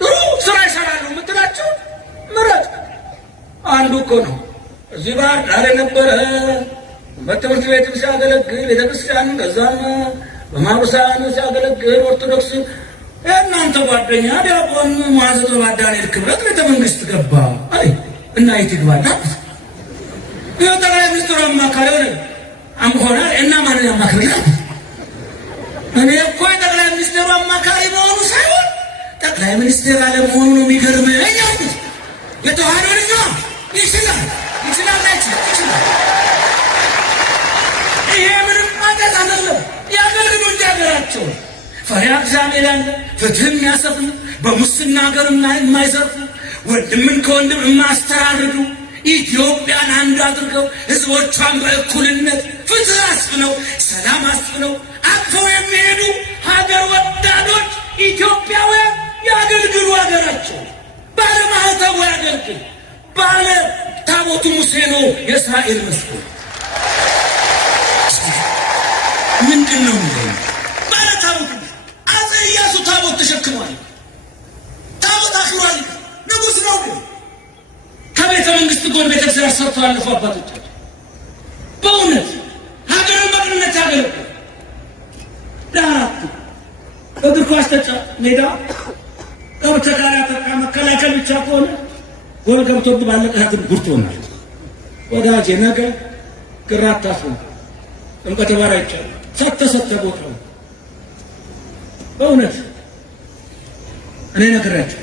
ጥሩ ስራ ይሰራሉ የምትላቸው ምረጥ። አንዱ እኮ ነው እዚህ ባህር ዳር የነበረ በትምህርት ቤትም ሲያገለግል ቤተክርስቲያን ከዛም በማሩሳን ሲያገለግል ኦርቶዶክስ የእናንተ ጓደኛ ዲያቆን ሙዓዝ በዳንኤል ክብረት ቤተ መንግስት ገባ አይ እና ይትግባና የጠቅላይ ሚኒስትሩ አማካሪ ሆነ እና ማንን ያማክራል? እኔ እኮ የጠቅላይ ሚኒስትሩ አማካሪ መሆኑ ሳይሆን ጠቅላይ ሚኒስትር አለመሆኑ ነው የሚገርመኝ። የተዋህዶ ልጅ ይችላል። ይሄ ምንም ማለት አይደለም። ያገልግሉ እንጂ ሀገራቸው ፈሪሃ እግዚአብሔር ያለ ፍትህ የሚያሰፍኑ በሙስና ሀገርና የማይዘርፉ ወንድምን ከወንድም የማያስተራርዱ ኢትዮጵያን አንድ አድርገው ህዝቦቿን በእኩልነት ፍትህ አስፍነው ሰላም አስፍነው አቅፈው የሚሄዱ ሀገር ወዳዶች ኢትዮጵያውያን ያገልግሉ ሀገራቸው። ባለማህተቡ ያገልግል። ባለ ታቦቱ ሙሴ ነው የእስራኤል መስኮት። ምንድን ነው ባለ ታቦቱ? አፄ ኢያሱ ታቦት ተሸክሟል። ታቦት አክብሯል። ንጉሥ ነው። ከቤተ መንግስት ጎን ቤተክርስቲያን ሰርተው አለፉ አባቶቻቸው። በእውነት ሀገርን በቅንነት ያገለግሉ። ለአራቱ እግር ኳስ ሜዳ ከበተጋራ ተቃ መከላከል ብቻ ከሆነ ጎል ገብቶት ባለቀሳትን ጉርቶ ሆናል። ወዳጄ ነገ ግራት ታስሩ ጥምቀተ ባህር አይቻልም። ሰተ ቦታው በእውነት እኔ ነግራችሁ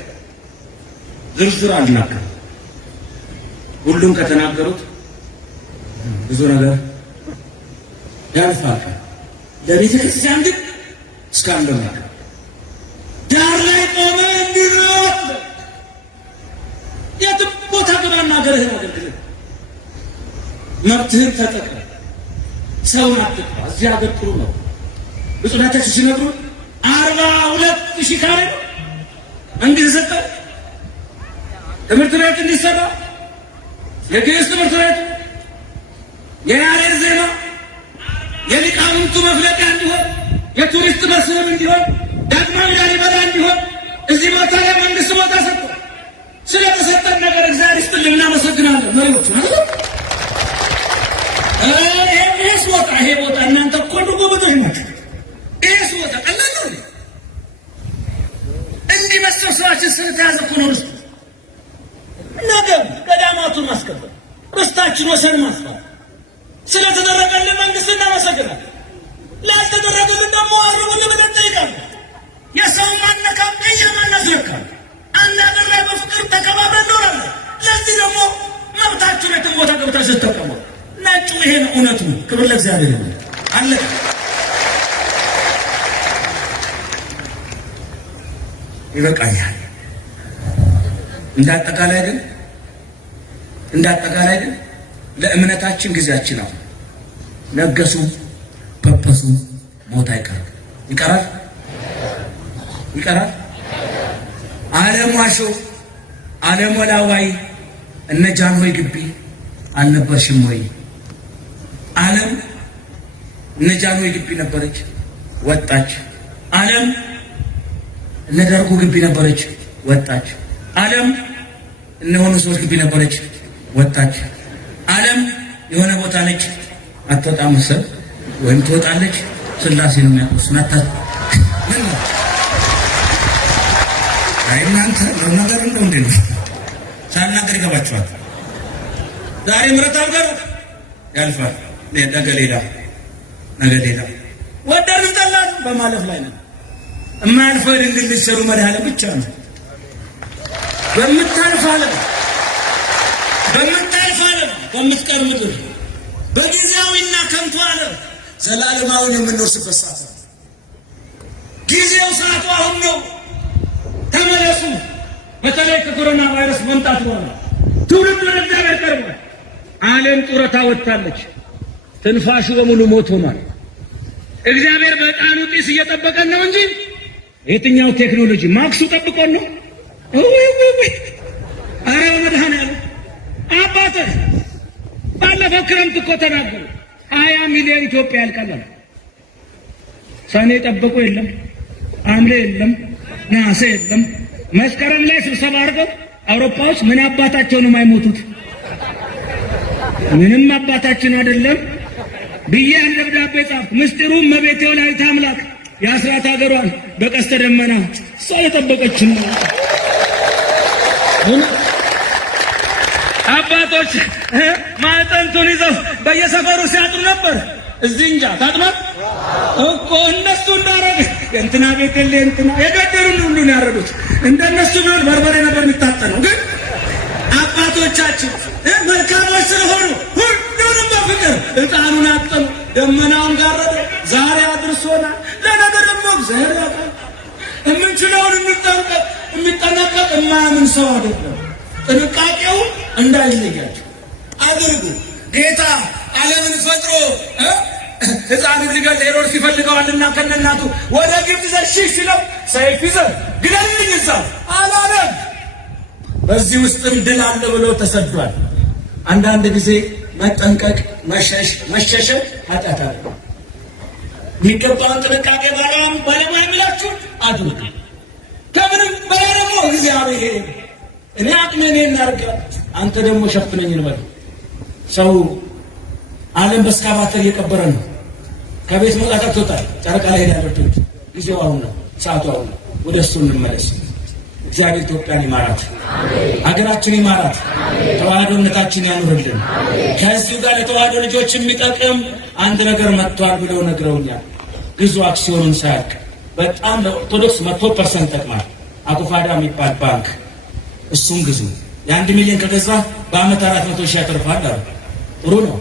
ዝርዝር አልናገርም። ሁሉም ከተናገሩት ብዙ ነገር ያልፋል። ለቤተ ክርስቲያን ግን እስካሁን ዳር ላይ ቆመ እንዲሮጥ የትም ቦታ ግባና ሀገርህን አገልግል። መብትህን ተጠቀም። ሰውን አትጥፋ። እዚህ ሀገር ጥሩ ነው። ብፁዕነታችሁ ሲነግሩ 42,000 ካሬ ነው እንግዲህ ሰጠ ትምህርት ቤት እንዲሰራ የግዕዝ ትምህርት ቤት የያሬድ ዜማ የሊቃውንቱ መፍለቂያ እንዲሆን የቱሪስት መስህብ እንዲሆን ዳግማዊ ላሊበላ እንዲሆን እዚህ ቦታ ላይ መንግስት ቦታ ሰጠ። ስለተሰጠን ነገር እግዚአብሔር ይስጥልን፣ እናመሰግናለን። መሪዎቹ ይሄ ቦታ እናንተ እኮ ጎበዞች ናቸው። ይሄስ ቦታ ቀላል ነው። እንዲህ መሰብሰባችን ስለተያዘ እኮ ነው ርስቱ። ነገር ገዳማቱን ማስከበር፣ ርስታችን ወሰን ማስፋት ስለተደረገልን መንግስት እናመሰግናለን። ላልተደረገልን ደግሞ አርቡን ብለን እንጠይቃለን። የሰው ማነካም የማናስነካም አንድ ሀገር ላይ በፍቅር ተከባብረን እንኖራለን። ለዚህ ደግሞ መብታችሁ የትም ቦታ ገብታችሁ ስትጠቀሙ ነጩ ይሄ ነው እውነቱ። ክብር ለእግዚአብሔር ይሁን። አለቀ። ይበቃኛል። እንዳጠቃላይ ግን ለእምነታችን ጊዜያችን ነው። ነገሱ ፐፐሱ ሞት ይቀራል። ዓለም ዋሾ ዓለም ወላዋይ እነ ጃንሆይ ግቢ አልነበርሽም ወይ? ዓለም እነ ጃንሆይ ግቢ ነበረች፣ ወጣች። ዓለም እነ ደርጉ ግቢ ነበረች፣ ወጣች። ዓለም እነሆኑ ሰዎች ግቢ ነበረች፣ ወጣች። ዓለም የሆነ ቦታ ነች፣ አትወጣም መሰል ወይም ትወጣለች። ስላሴ ነው የሚያውቁት ናታ። አይ እናንተ ነገር እንደው እንዴ ሳናገር ይገባችኋል። ዛሬ ምረት አልገሩ ያልፋል። ነገ ሌላ ወደርን ጠላን በማለፍ ላይ ነው። የማያልፈው ድንግል ልትሰሩ መድኃኒዓለም ብቻ ነው። በምታልፍ ዓለም በምትቀር ምድር በጊዜያዊና ከንቱ ዓለም ዘላለማዊን የምንወርስበት ሰዓት ጊዜው ሰዓቱ አሁን ነው። ተመለሱ። በተለይ ከኮሮና ቫይረስ መምጣት በኋላ ትውልድ ወደ እግዚአብሔር ቀርቧል። ዓለም ጡረታ ወጥታለች። ትንፋሹ በሙሉ ሞት ሆኗል። እግዚአብሔር በዕጣኑ ጢስ እየጠበቀን ነው እንጂ የትኛው ቴክኖሎጂ ማክሱ ጠብቆን ነው? ኧረ መድኃኒዓለም አባትህ ባለፈው ክረምት እኮ ተናገሩ 20 ሚሊዮን ኢትዮጵያ ያልቃል። ሰኔ ጠበቁ የለም፣ ሐምሌ የለም፣ ነሐሴ የለም። መስከረም ላይ ስብሰባ አድርገው አውሮፓዎች ምን አባታቸው ነው የማይሞቱት? ምንም አባታችን አይደለም ብዬ አንድ ደብዳቤ ጻፍኩ። ምስጢሩም እመቤቴ ወላዲተ አምላክ የአስራት ሀገሯን በቀስተ ደመና እሷ የጠበቀችን ነው። አባቶች ማዕጠንቱን ይዘው በየሰፈሩ ሲያጥሩ ነበር። እዚህ እንጃ ታጥናት እኮ እነሱ እንዳረግ እንትና ቤት የለ እንትና የገደሉን ሁሉ ነው ያረዱት። እንደነሱ ቢሆን በርበሬ ነበር የሚታጠነው። ግን አባቶቻችን መልካሞች ስለሆኑ ሁሉንም በፍቅር ዕጣኑን አጠኑ፣ ደመናውን ጋረደ። ዛሬ አድርሶናል። ለነገ ደግሞ እግዚአብሔር ያውቃል። የምንችለውን እንጠንቀቅ። የሚጠነቀቅ የማያምን ሰው አይደለም። ጥንቃቄው እንዳይለያቸው አድርጉ። ጌታ ዓለምን ፈጥሮ ሕፃን ሊገል ሄሮድስ ይፈልገዋልና ከነናቱ ወደ ግብፅ ይዘህ ሽሽ ሲለው ሰይፍ ይዘህ ግደልልኝ እዛው አላለም። በዚህ ውስጥም ድል አለ ብሎ ተሰዷል። አንዳንድ ጊዜ መጠንቀቅ መሸሸም ኃጢአት አለ። የሚገባውን ጥንቃቄ ባለሙያ የሚላችሁ አድርጉ። ከምንም በላይ ደግሞ እግዚአብሔር እኔ አቅሜን እናርጋ አንተ ደግሞ ሸፍነኝ እንበል። ሰው ዓለም በስካባተር እየቀበረ ነው። ከቤት መውጣት አትወጣል። ጨረቃ ላይ ሄዳለች። ጊዜው አሁን ነው፣ ሰዓቱ አሁን ነው። ወደ እሱ እንመለስ። እግዚአብሔር ኢትዮጵያን ይማራት፣ ሀገራችን ይማራት፣ ተዋህዶነታችን ያኑርልን። ከዚህ ጋር ለተዋህዶ ልጆች የሚጠቅም አንድ ነገር መጥቷል ብለው ነግረውኛል። ግዙ አክሲዮኑን ሳያልቅ በጣም ለኦርቶዶክስ 100% ጠቅማል። አኩፋዳ የሚባል ባንክ እሱም ግዙ። የ1 ሚሊዮን ከገዛ በአመት 400 ሺህ ያተርፋል አሉ። ጥሩ ነው።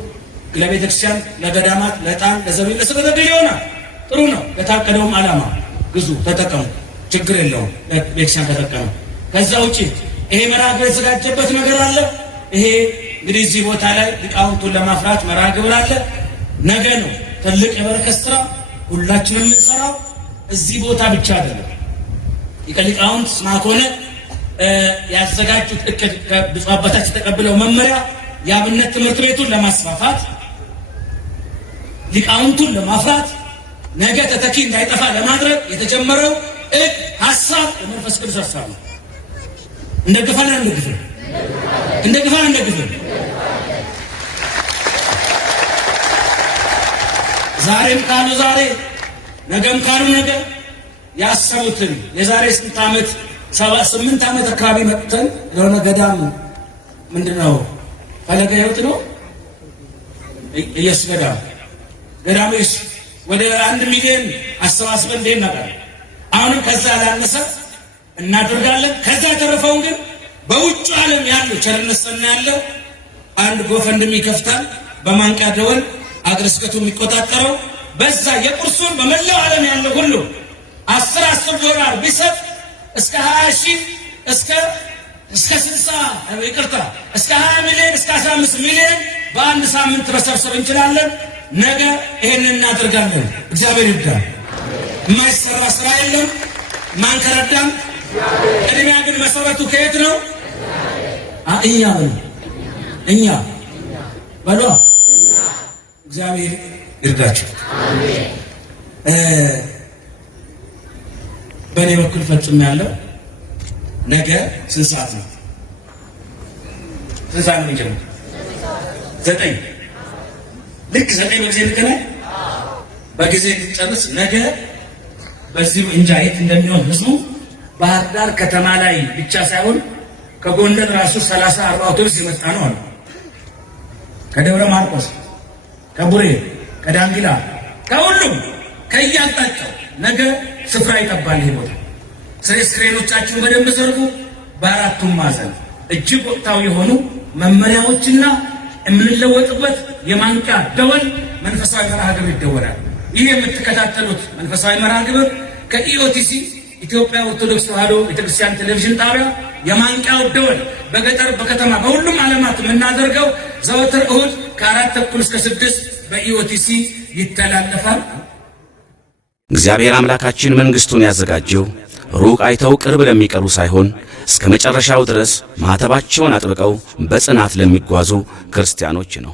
ለቤተክርስቲያን፣ ለገዳማት፣ ለዕጣን፣ ለዘቢብ፣ ለስግደት ይሆናል። ጥሩ ነው። ለታቀደውም ዓላማ ግዙ፣ ተጠቀሙ። ችግር የለውም። ለቤተክርስቲያን ተጠቀሙ። ከዛ ውጪ ይሄ መርሃ ግብር የተዘጋጀበት ነገር አለ። ይሄ እንግዲህ እዚህ ቦታ ላይ ሊቃውንቱን ለማፍራት መርሃ ግብር አለ። ነገ ነው ትልቅ የበረከት ስራ ሁላችንም የምንሰራው። እዚህ ቦታ ብቻ አይደለም። ሊቃውንት ስማኮነ ያዘጋጁት እቅድ ከብፁዕ አባታችን ተቀብለው መመሪያ የአብነት ትምህርት ቤቱን ለማስፋፋት ሊቃውንቱን ለማፍራት ነገ ተተኪ እንዳይጠፋ ለማድረግ የተጀመረው ሀሳብ የመንፈስ ቅዱስ ሀሳብ ነው። እንደግፋለን። ዛሬም ካሉ ዛሬ፣ ነገም ካሉ ነገ ያሰቡትን የዛሬ ስንት ዓመት 78 ዓመት አካባቢ መጥተን ለሆነ ገዳም ምንድነው ፈለገ ሕይወት ነው ኢየሱስ ገዳም ወደ 1 ሚሊዮን አሰባስበን እንዴት ነበር። አሁንም ከዛ ያላነሰ እናደርጋለን። ከዛ የተረፈውን ግን በውጭ ዓለም ያለው ቸርነት ሰና ያለው አንድ ጎፈንድሚ ይከፍታል። በማንቂያ ደወል አገረ ስብከቱ የሚቆጣጠረው በዛ የቁርሱን በመላው ዓለም ያለው ሁሉ 10 ዶላር ቢሰጥ እስከ 20 ሺህ እስከ 60 ይቅርታ እስከ 20 ሚሊዮን እስከ 15 ሚሊዮን በአንድ ሳምንት መሰብሰብ እንችላለን። ነገ ይሄንን እናደርጋለን። እግዚአብሔር ይርዳን። የማይሰራ ስራ የለም። ማንከረዳም። ቅድሚያ ግን መሰረቱ ከየት ነው? እኛ በሏ። እግዚአብሔር ይርዳችሁ። በእኔ በኩል ፈጽሜያለሁ። ነገ ስንት ሰዓት ነው? ስንት ሰዓት ነው የሚጀምረው? 9 ልክ 9 በጊዜ ልገናኝ። በጊዜ ልጨርስ። ነገ በዚህ እንጃ የት እንደሚሆን ህዝቡ ባህር ዳር ከተማ ላይ ብቻ ሳይሆን ከጎንደር ራሱ 30-40 አውቶቡስ የመጣ ነው አሉ። ከደብረ ማርቆስ፣ ከቡሬ፣ ከዳንግላ፣ ከሁሉም ከያጣጣው ነገ ስፍራ ይጠባል። ይሄ ቦታ ስክሪኖቻችሁን በደንብ ዘርጉ። በአራቱም ማዕዘን እጅግ ወቅታዊ የሆኑ መመሪያዎችና የምንለወጥበት የማንቂያ ደወል መንፈሳዊ መርሃ ግብር ይደወላል። ይህ የምትከታተሉት መንፈሳዊ መርሃ ግብር ከኢኦቲሲ ኢትዮጵያ ኦርቶዶክስ ተዋሕዶ ቤተክርስቲያን ቴሌቪዥን ጣቢያ የማንቂያው ደወል በገጠር በከተማ በሁሉም ዓለማት የምናደርገው ዘወትር እሁድ ከ4:30 እስከ 6 በኢኦቲሲ ይተላለፋል። እግዚአብሔር አምላካችን መንግሥቱን ያዘጋጀው ሩቅ አይተው ቅርብ ለሚቀሩ ሳይሆን እስከ መጨረሻው ድረስ ማኅተባቸውን አጥብቀው በጽናት ለሚጓዙ ክርስቲያኖች ነው።